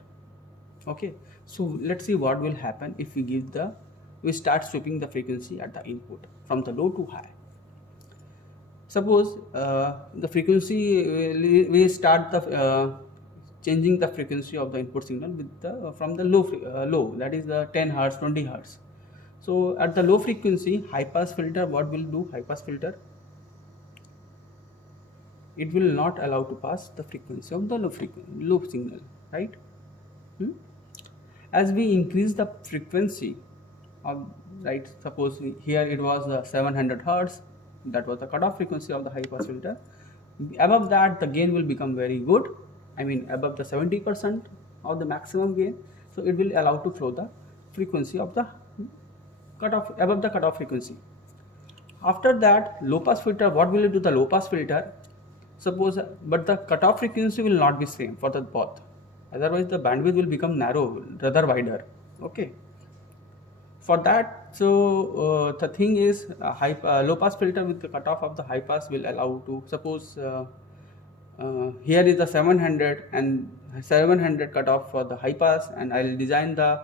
Okay, so let's see what will happen if we start sweeping the frequency at the input from the low to high. Suppose the frequency we start the changing the frequency of the input signal with the from the low, that is the 10 hertz 20 hertz. So at the low frequency high pass filter, what will do? High pass filter, it will not allow to pass the frequency of the low signal, right? As we increase the frequency of, right, suppose here it was 700 hertz, that was the cutoff frequency of the high pass filter. Above that the gain will become very good, I mean above the 70% of the maximum gain. So it will allow to flow the frequency of the cutoff above the cutoff frequency. After that low pass filter, what will it do? The low pass filter, suppose, but the cutoff frequency will not be same for the both, otherwise the bandwidth will become narrow rather wider. Okay, for that, so the thing is low pass filter with the cutoff of the high pass will allow to, suppose here is the 700 cutoff for the high pass, and I will design the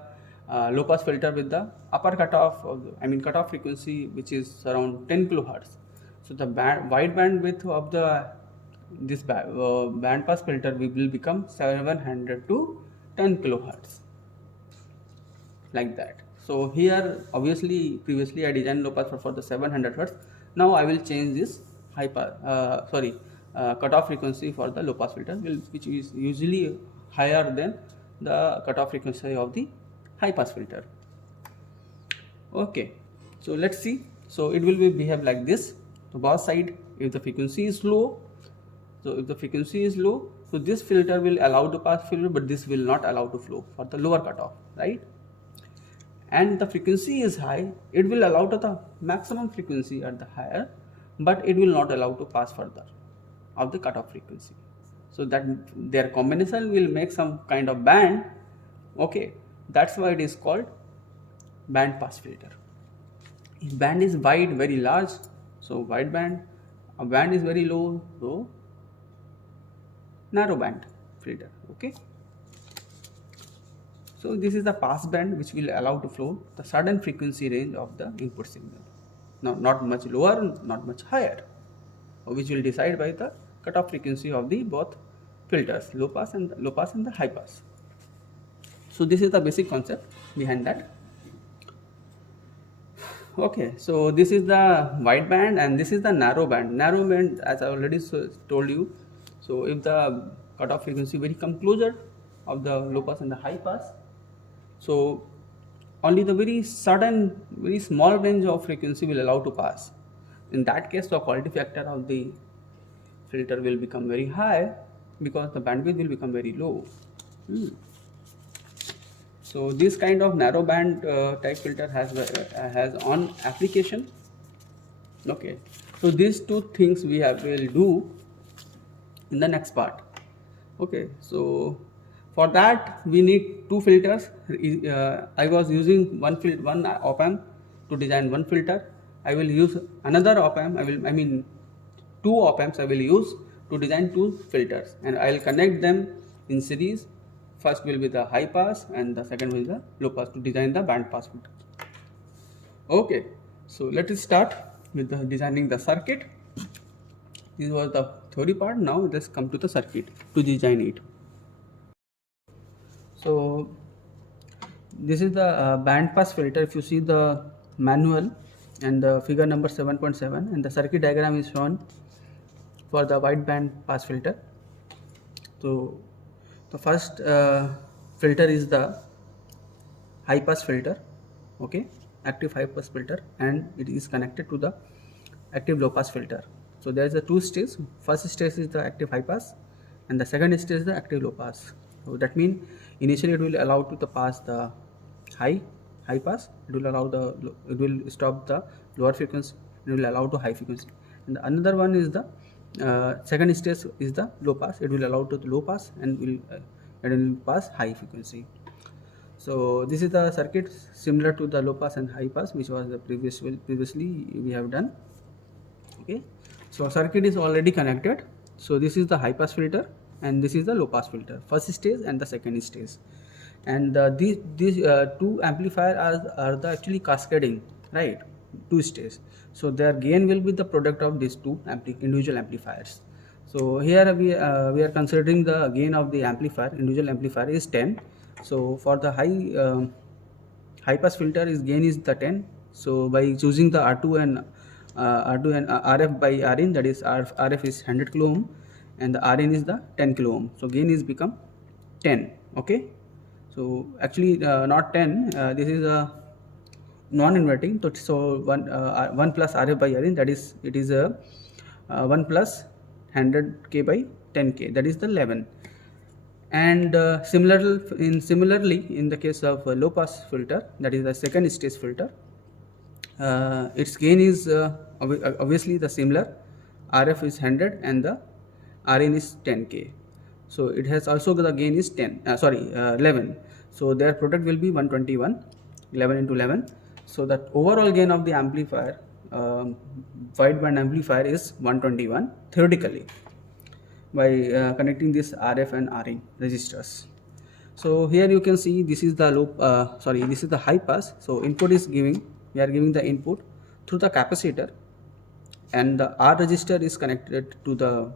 low pass filter with the upper cutoff I mean cutoff frequency, which is around 10 kilohertz. So the wide bandwidth of this band pass filter will become 700 to 10 kilohertz, like that. So here obviously previously I designed low pass for the 700 hertz. Now I will change this cutoff frequency for the low pass filter, which is usually higher than the cutoff frequency of the high pass filter. Okay, so let's see. So it will behave like this. So both side, if the frequency is low, so this filter will allow to pass filter, but this will not allow to flow for the lower cutoff, right? And the frequency is high, it will allow to the maximum frequency at the higher, but it will not allow to pass further of the cutoff frequency. So that their combination will make some kind of band. Okay, that's why it is called band pass filter. If band is wide, very large, so wide band. A band is very low, so narrow band filter. Okay, so this is the pass band which will allow to flow the certain frequency range of the input signal. Now, not much lower, not much higher, which will decide by the cutoff frequency of the both filters, low pass and the high pass. So this is the basic concept behind that. Okay, so this is the wide band and this is the narrow band. Narrow band, as I already told you, so if the cutoff frequency very come closer of the low pass and the high pass, so only the very sudden, very small range of frequency will allow to pass. In that case, the quality factor of the filter will become very high because the bandwidth will become very low. So this kind of narrow band type filter has on application. Okay, so these two things will do in the next part. Okay, so for that we need two filters. I was using one op amp to design one filter. I will use another op amp. Two op amps I will use to design two filters, and I will connect them in series. First will be the high pass and the second will be the low pass to design the band pass filter. Okay, so let us start with the designing the circuit. This was the theory part. Now let's come to the circuit to design it. So this is the band pass filter. If you see the manual and the figure number 7.7, and the circuit diagram is shown for the wide band pass filter. So the first filter is the high pass filter. Okay, active high pass filter, and it is connected to the active low pass filter. So there is a two stage. First stage is the active high pass, and the second stage is the active low pass. So that means initially it will allow to the pass the high pass. It will stop the lower frequency. It will allow to high frequency. And another one is the second stage is the low pass. It will allow to the low pass and will pass high frequency. So this is the circuit similar to the low pass and high pass, which was the previously we have done. Okay, so circuit is already connected. So this is the high pass filter and this is the low pass filter, first stage and the second stage. And these two amplifiers are the actually cascading, right? Two stages. So their gain will be the product of these two individual amplifiers. So here we are considering the gain of the individual amplifier is 10. So for the high pass filter, is gain is the 10. So by choosing the R2 and RF by Rin, that is RF is 100 kilo ohm and the Rin is the 10 kilo ohm. So gain is become 10. Okay. So actually not 10. This is a non-inverting. So 1 plus RF by Rin, that is it is a 1 plus 100k by 10k, that is the 11. And similarly in the case of low pass filter, that is the second stage filter, its gain is obviously the similar. RF is 100 and the Rin is 10k. So it has also the gain is 11. So their product will be 121, 11 into 11. So that overall gain of the amplifier, wide band amplifier, is 121 theoretically by connecting this RF and Rin resistors. So here you can see this is the this is the high pass. So input is we are giving the input through the capacitor, and the R resistor is connected to the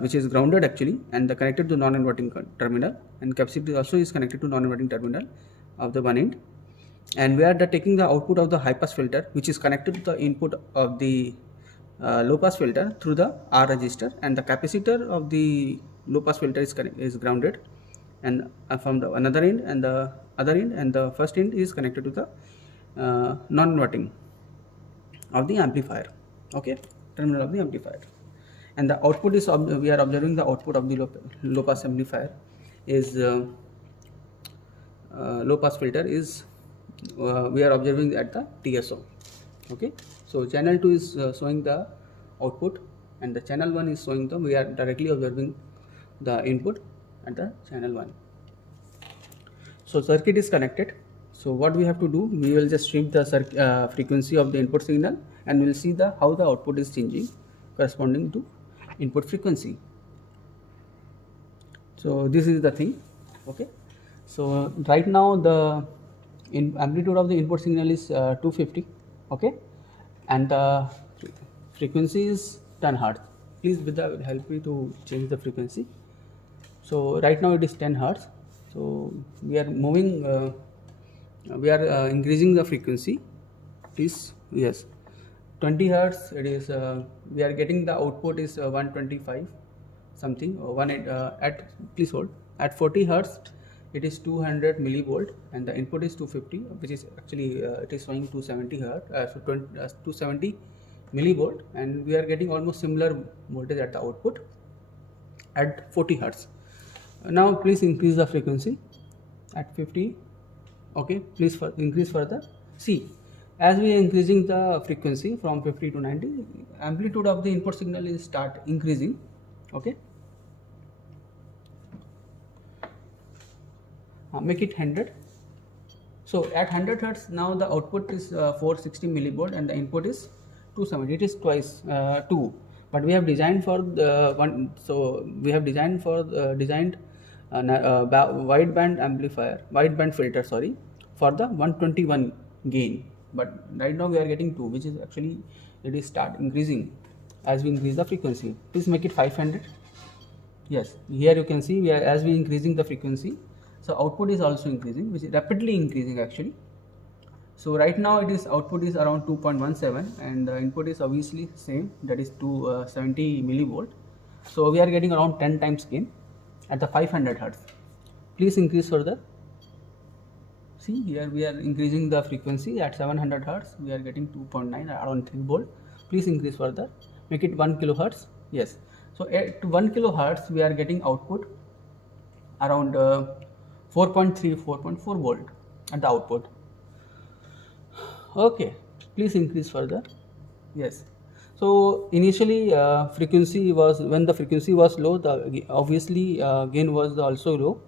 which is grounded actually, and the connected to non-inverting terminal, and capacitor also is connected to non-inverting terminal of the one end. And we are taking the output of the high pass filter, which is connected to the input of the low pass filter through the R register, and the capacitor of the low pass filter is grounded, and from the another end and the other end, and the first end is connected to the non-inverting of the amplifier. Okay, terminal of the amplifier, and the output is we are observing the output of the low pass amplifier is low pass filter is we are observing at the TSO. Okay, so channel 2 is showing the output, and the channel 1 is showing the, we are directly observing the input at the channel 1. So circuit is connected. So what we have to do, we will just shift the frequency of the input signal, and we will see the how the output is changing corresponding to input frequency. So this is the thing. Okay, so right now the amplitude of the input signal is 250. Okay, and the frequency is 10 hertz. Please Vidya help me to change the frequency. So right now it is 10 hertz. So we are moving we are increasing the frequency. Is yes, 20 hertz it is we are getting the output is 125 something, at please hold, at 40 hertz it is 200 millivolt, and the input is 250, which is actually it is showing 270 hertz, 270 millivolt, and we are getting almost similar voltage at the output at 40 hertz. Now please increase the frequency at 50. Okay, please increase further. See, as we are increasing the frequency from 50 to 90, amplitude of the input signal is start increasing. Okay, make it 100. So at 100 hertz now the output is 460 millivolt, and the input is 270. It is twice 2, but we have designed for the one. So we have designed for designed wide band filter, sorry, for the 121 gain, but right now we are getting 2, which is actually it is start increasing as we increase the frequency. Please make it 500. Yes, here you can see we are, as we increasing the frequency, so output is also increasing, which is rapidly increasing actually. So right now it is output is around 2.17, and the input is obviously same, that is 270 millivolt. So we are getting around 10 times gain at the 500 hertz. Please increase further. See, here we are increasing the frequency at 700 hertz. We are getting 2.9, around 3 volt. Please increase further. Make it 1 kilohertz. Yes. So at 1 kilohertz we are getting output around 4.3, 4.4 volt at the output. Okay. Please increase further. Yes. So initially frequency was, when the frequency was low, the obviously gain was also low,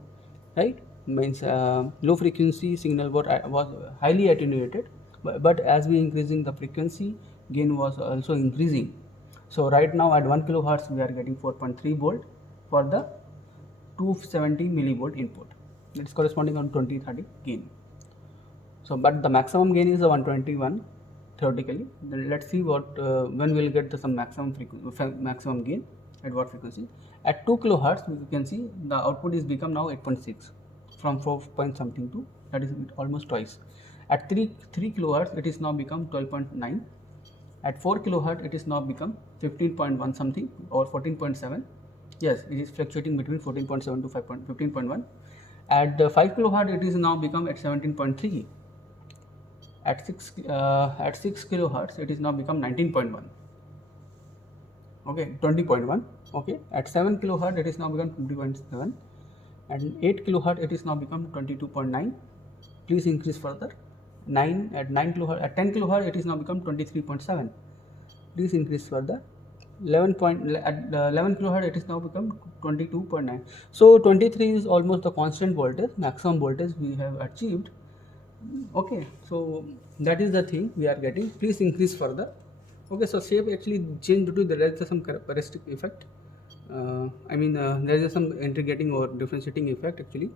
right? Means low frequency signal was highly attenuated, but as we increasing the frequency, gain was also increasing. So right now at 1 kilohertz we are getting 4.3 volt for the 270 millivolt input. It's corresponding on 2030 gain. So but the maximum gain is 121 theoretically. Then let's see what when we'll get the some maximum gain at what frequency. At 2 kilohertz we can see the output is become now 8.6 from 4 point something to, that is almost twice. At 3 kilohertz it is now become 12.9. At 4 kilohertz it is now become 15.1 something or 14.7. Yes, it is fluctuating between 14.7 to 15.1. At 5 kilohertz it is now become at 17.3. At 6 kilohertz it is now become 19.1. Okay, 20.1. Okay, at 7 kilohertz it is now become 20.7, and 8 kilohertz it is now become 22.9. Please increase further. 9 at 9 kilohertz, at 10 kilohertz it is now become 23.7. Please increase further. 11 kilohertz it is now become 22.9. So 23 is almost the constant voltage, maximum voltage we have achieved. Okay, so that is the thing we are getting. Please increase further. Okay, so shape actually change due to there is some characteristic effect. There is some integrating or differentiating effect actually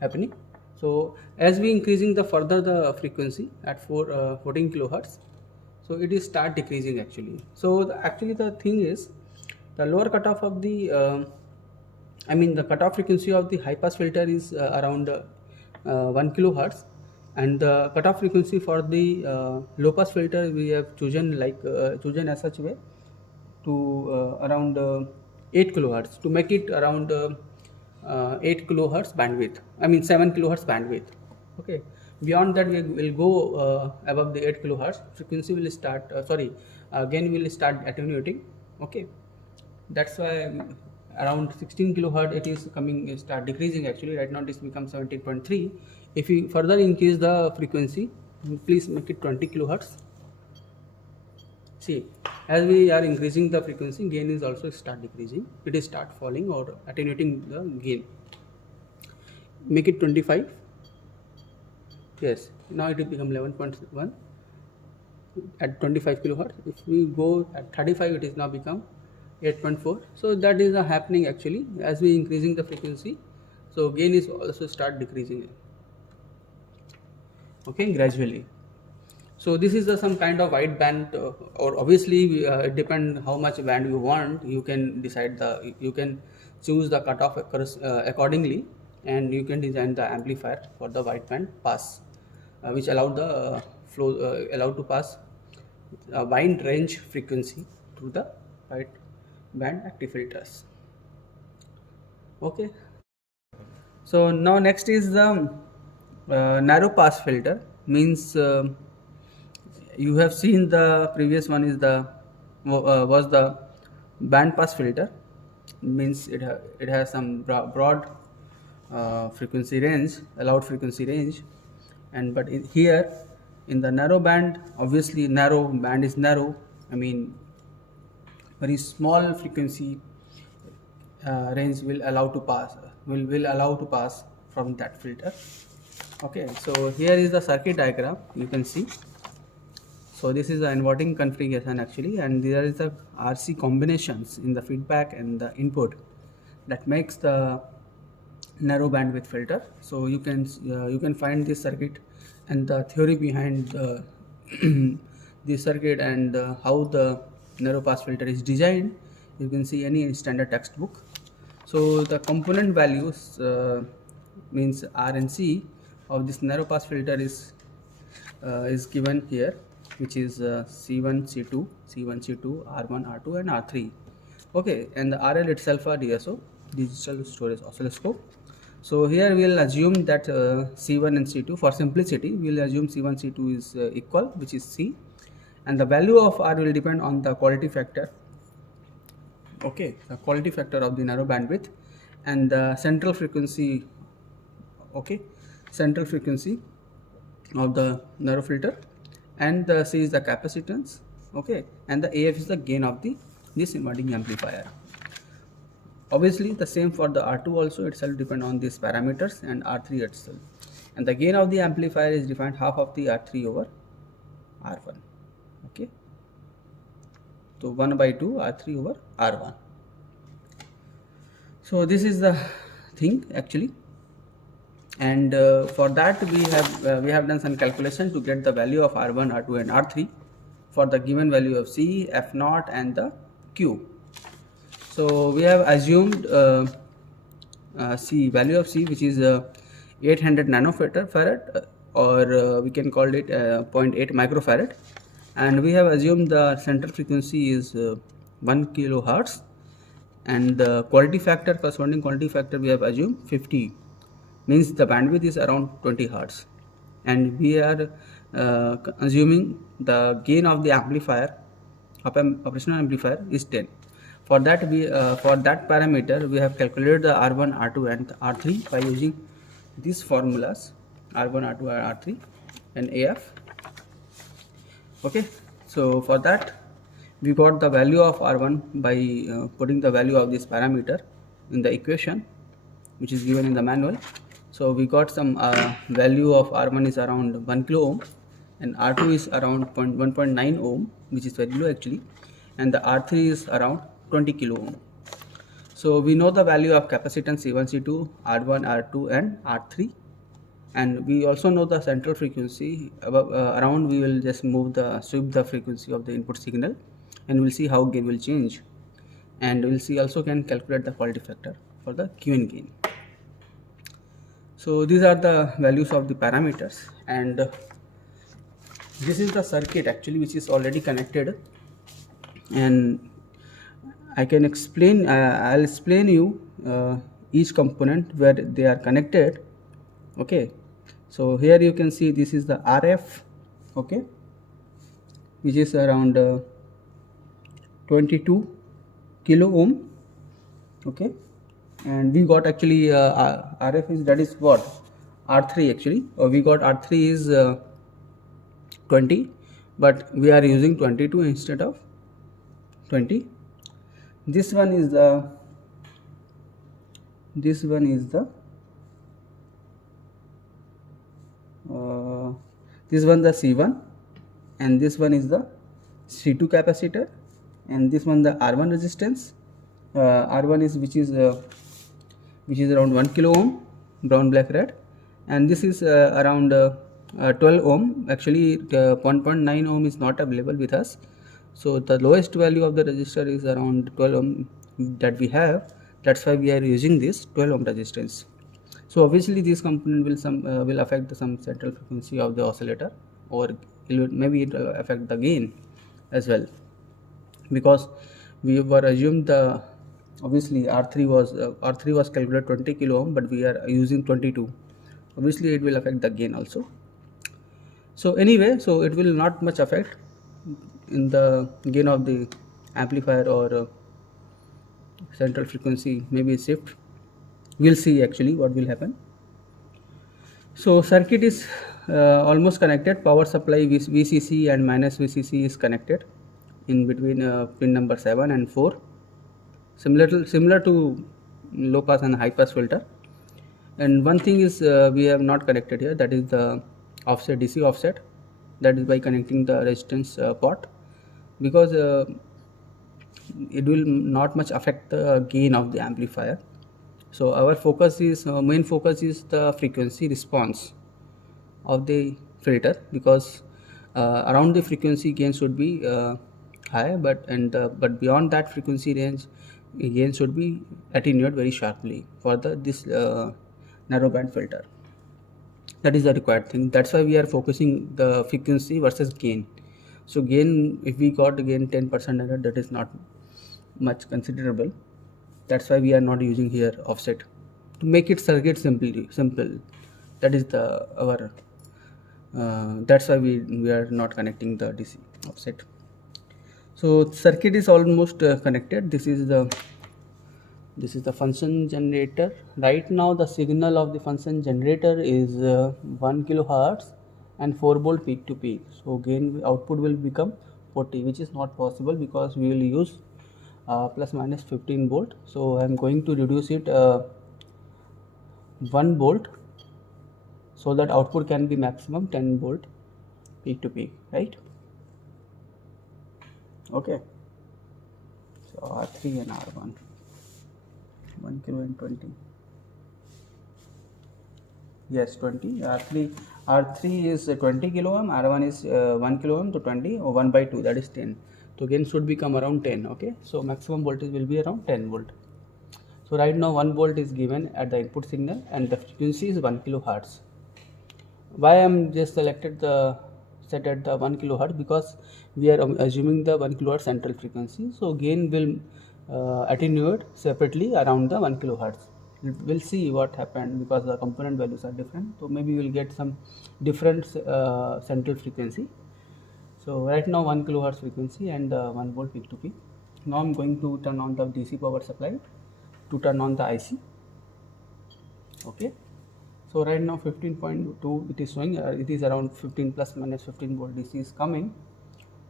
happening. So as we increasing the further the frequency at 14 kilohertz, so it is start decreasing actually. So actually the thing is the lower cutoff of the the cutoff frequency of the high pass filter is around 1 kilohertz, and the cutoff frequency for the low pass filter we have chosen chosen as such way to around 8 kilohertz, to make it around 8 kilohertz bandwidth, I mean 7 kilohertz bandwidth. Okay, beyond that we will go above the 8 kilohertz, frequency will start gain will start attenuating. Okay, that's why around 16 kilohertz it is coming start decreasing. Actually right now this becomes 17.3. If we further increase the frequency, please make it 20 kilohertz. See, as we are increasing the frequency, gain is also start decreasing, it is start falling or attenuating the gain. Make it 25. Yes, now it will become 11.1 at 25 kilohertz. If we go at 35, it is now become 8.4. So that is happening actually as we increasing the frequency. So gain is also start decreasing. Okay, gradually. So this is some kind of wide band, or obviously it depends how much band you want. You can decide you can choose the cutoff accordingly, and you can design the amplifier for the wide band pass, which allow the allow to pass a wide range frequency through the wide band active filters. Okay. So now next is the narrow pass filter. Means you have seen the previous one is the was the band pass filter. Means it has some broad frequency range, allowed frequency range, and but here in the narrow band, obviously narrow band is narrow, I mean very small frequency range will allow to pass will allow to pass from that filter. Okay, so here is the circuit diagram, you can see. So this is the inverting configuration actually, and there is the RC combinations in the feedback and the input that makes the narrow bandwidth filter. So you can find this circuit and the theory behind this circuit and how the narrow pass filter is designed. You can see any standard textbook. So the component values means R and C of this narrow pass filter is given here, which is C1, C2, C1, C2, R1, R2 and R3. Okay, and the RL itself are DSO, digital storage oscilloscope. So here we will assume that C1 and C2, for simplicity we will assume C1, C2 is equal, which is C, and the value of R will depend on the quality factor. Okay, the quality factor of the narrow bandwidth and the central frequency. Okay, central frequency of the narrow filter, and the C is the capacitance. Okay, and the AF is the gain of this inverting amplifier. Obviously the same for the R2 also, itself depend on these parameters, and R3 itself, and the gain of the amplifier is defined half of the R3 over R1. Okay, so 1 by 2 R3 over R1. So this is the thing actually, and for that we have done some calculation to get the value of R1, R2 and R3 for the given value of C, F0 and the Q. So we have assumed C, value of C, which is 800 nanofarad, or we can call it 0.8 microfarad, and we have assumed the central frequency is 1 kilohertz, and the quality factor, corresponding quality factor, we have assumed 50, means the bandwidth is around 20 hertz, and we are assuming the gain of the amplifier, operational amplifier, is 10. For that for that parameter we have calculated the R1, R2 and R3 by using these formulas, R1, R2 and R3 and AF. Okay, so for that we got the value of R1 by putting the value of this parameter in the equation which is given in the manual. So we got some value of R1 is around 1 kilo ohm, and R2 is around 1.9 ohm, which is very low actually, and the R3 is around 20 kilo ohm. So we know the value of capacitance C1, C2, R1, R2 and R3, and we also know the central frequency. Around we will just sweep the frequency of the input signal, and we'll see how gain will change, and we'll see also can calculate the quality factor for the Q and gain. So these are the values of the parameters, and this is the circuit actually which is already connected, and I can explain, I'll explain you each component where they are connected. Okay, so here you can see this is the RF, okay, which is around 22 kilo ohm, okay, and we got actually RF is, that is what, R3 actually, we got R3 is 20, but we are using 22 instead of 20. This one is the this one the C1, and this one is the C2 capacitor, and this one the R1 resistance. R1 is which is around 1 kilo ohm, brown, black, red, and this is around 12 ohm. Actually 1.9 ohm is not available with us, so the lowest value of the resistor is around 12 ohm that we have. That's why we are using this 12 ohm resistance. So obviously this component will affect some central frequency of the oscillator, or maybe it will affect the gain as well, because we were assumed the, obviously R3 was calculated 20 kilo ohm, but we are using 22. Obviously it will affect the gain also. So anyway, so it will not much affect in the gain of the amplifier or central frequency, maybe shift. We'll see actually what will happen. So circuit is almost connected. Power supply VCC and minus VCC is connected in between pin number 7 and 4, similar to low pass and high pass filter. And one thing is we have not connected here, that is the offset, DC offset, that is by connecting the resistance pot, because it will not much affect the gain of the amplifier. So our focus is main focus is the frequency response of the filter, because around the frequency gain should be high, but beyond that frequency range gain should be attenuated very sharply for this narrow band filter. That is the required thing. That's why we are focusing the frequency versus gain. So gain, if we got gain 10% error, that is not much considerable. That's why we are not using here offset, to make it circuit simple. That is our that's why we are not connecting the DC offset. So circuit is almost connected. This is the function generator. Right now the signal of the function generator is 1 kilohertz and 4 volt peak to peak. So gain output will become 40, which is not possible because we will use plus minus 15 volt. So I am going to reduce it 1 volt, so that output can be maximum 10 volt peak to peak, right? Okay, so R3 and R1, 1 kilo and 20, yes, 20. R3 is 20 kilo ohm, R1 is 1 kilo ohm, to 20 or 1 by 2, that is 10. So gain should become around 10. Okay, so maximum voltage will be around 10 volt. So right now 1 volt is given at the input signal and the frequency is 1 kilohertz. Why I am just selected the set at the 1 kilohertz, because we are assuming the 1 kilohertz central frequency. So gain will attenuate separately around the 1 kilohertz. We'll see what happened, because the component values are different. So maybe we'll get some different central frequency. So right now 1 kilohertz frequency and 1 volt peak to peak. Now I'm going to turn on the DC power supply to turn on the IC. Okay. So right now 15.2 it is showing, it is around 15 plus minus 15 volt DC is coming.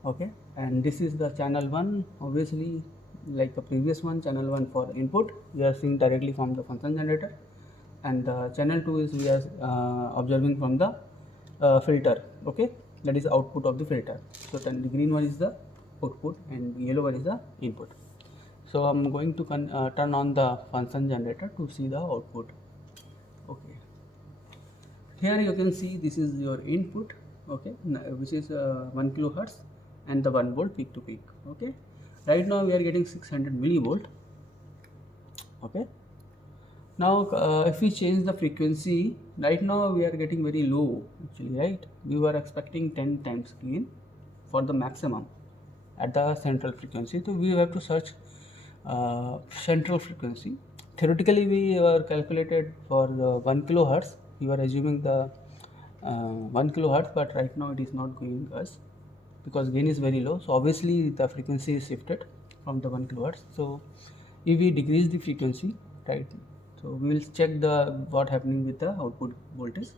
Okay, and this is the channel 1. Obviously, like the previous one, channel 1 for input we are seeing directly from the function generator, and channel 2 is we are observing from the filter. Okay, that is output of the filter. So the green one is the output and yellow one is the input. So I'm going to turn on the function generator to see the output. Okay, here you can see this is your input, okay, which is 1 kilohertz and the 1 volt peak to peak. Okay, right now we are getting 600 millivolt. Okay, now if we change the frequency, right now we are getting very low actually, right? We were expecting 10 times gain for the maximum at the central frequency. So we have to search central frequency. Theoretically, we were calculated for the 1 kilohertz. We were assuming the 1 kilohertz, but right now it is not going us because gain is very low. So obviously the frequency is shifted from the 1 kilohertz. So if we decrease the frequency, right? So we will check the what happening with the output voltage.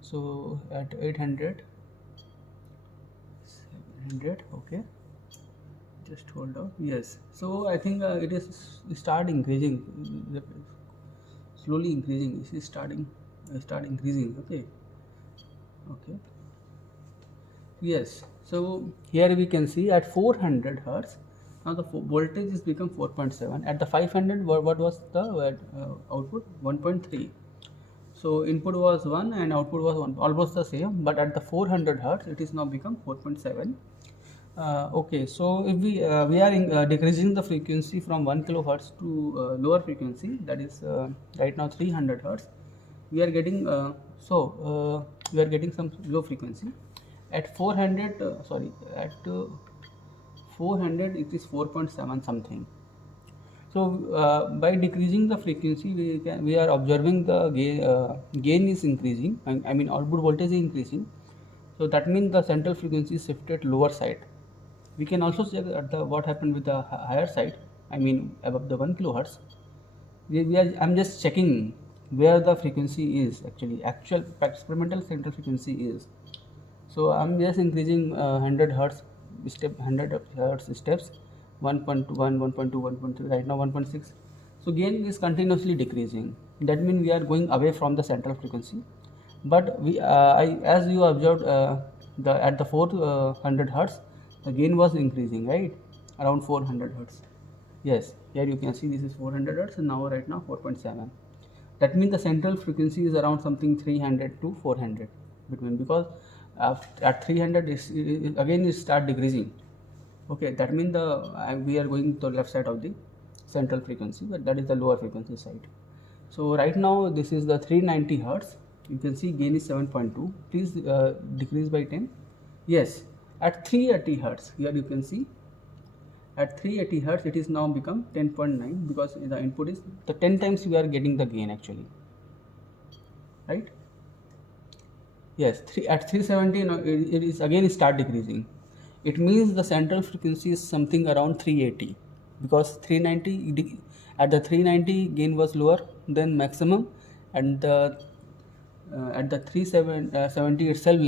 So at 800, 700, okay. Just hold on. Yes. So I think it is start increasing, slowly increasing. It is start increasing. Okay. Okay. Yes. So here we can see at 400 hertz. Now the voltage is become 4.7. At the 500, what was the output? 1.3. So input was 1 and output was 1, almost the same. But at the 400 hertz, it is now become 4.7. Okay, so if we are decreasing the frequency from 1 kilohertz to lower frequency, that is right now 300 hertz, we are getting we are getting some low frequency at 400. Sorry, at 400 it is 4.7 something. So by decreasing the frequency, we are observing the gain is increasing. I mean output voltage is increasing. So that means the central frequency is shifted lower side. We can also check at the what happened with the higher side. I mean above the 1 kilohertz. I'm just checking where the frequency is actually. Actual experimental central frequency is. So I'm just increasing 100 hertz step, 100 hertz steps, 1.1, 1.2, 1.3, right now 1.6. So gain is continuously decreasing. That means we are going away from the central frequency. But as you observed, the at the 400 hertz, the gain was increasing, right? Around 400 hertz. Yes, here you can see this is 400 hertz and now right now 4.7. That means the central frequency is around something 300 to 400 between, because at 300 again it start decreasing. Okay, that means we are going to the left side of the central frequency, but that is the lower frequency side. So right now this is the 390 hertz. You can see gain is 7.2. Please decrease by 10. Yes, at 380 hertz, here you can see at 380 hertz it is now become 10.9 because the input is the 10 times we are getting the gain actually, right? Yes, at 370 now it is again start decreasing. It means the central frequency is something around 380 because 390 at the 390 gain was lower than maximum, and the at the 370 itself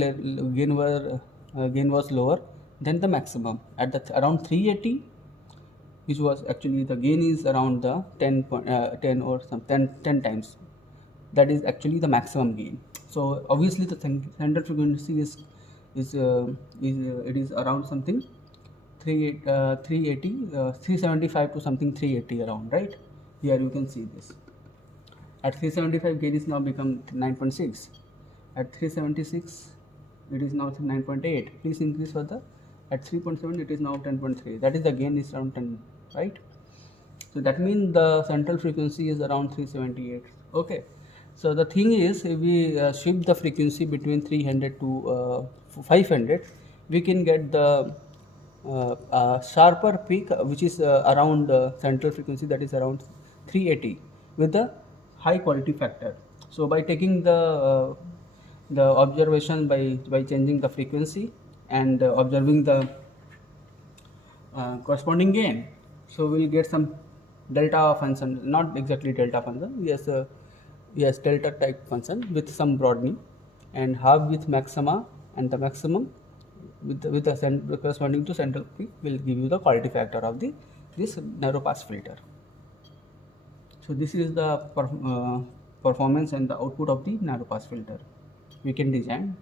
gain was lower than the maximum. At the around 380, which was actually the gain is around the 10 or some 10 times. That is actually the maximum gain. So obviously the central frequency it is around something 380, 375 to something 380 around, right? Here you can see this. At 375 gain is now become 9.6. At 376 it is now 9.8. Please increase further. At 3.7 it is now 10.3. That is the gain is around 10, right? So that means the central frequency is around 378. Okay. So the thing is, if we shift the frequency between 300 to 500, we can get the sharper peak, which is around central frequency, that is around 380 with the high quality factor. So by taking the observation by changing the frequency and observing the corresponding gain, so we'll get some delta function, not exactly delta function, yes, delta type function with some broadening, and half with maxima, and the maximum with the corresponding to central peak will give you the quality factor of this narrow pass filter. So this is the performance and the output of the narrow pass filter we can design.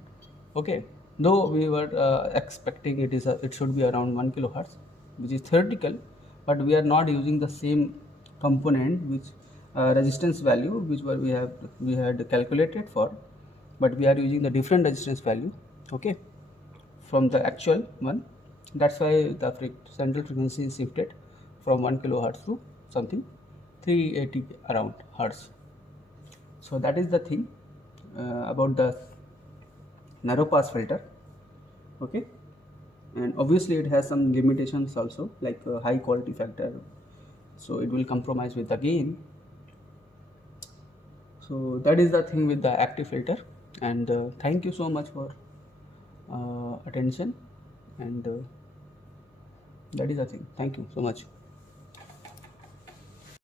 Okay, though we were expecting it should be around 1 kilohertz, which is theoretical, but we are not using the same component which resistance value which we had calculated for, but we are using the different resistance value, okay, from the actual one. That's why the central frequency is shifted from 1 kilohertz to something 380 around hertz. So that is the thing about the narrow pass filter. Okay, and obviously it has some limitations also, like high quality factor, so it will compromise with the gain. So that is the thing with the active filter. And thank you so much for attention. And that is the thing. Thank you so much.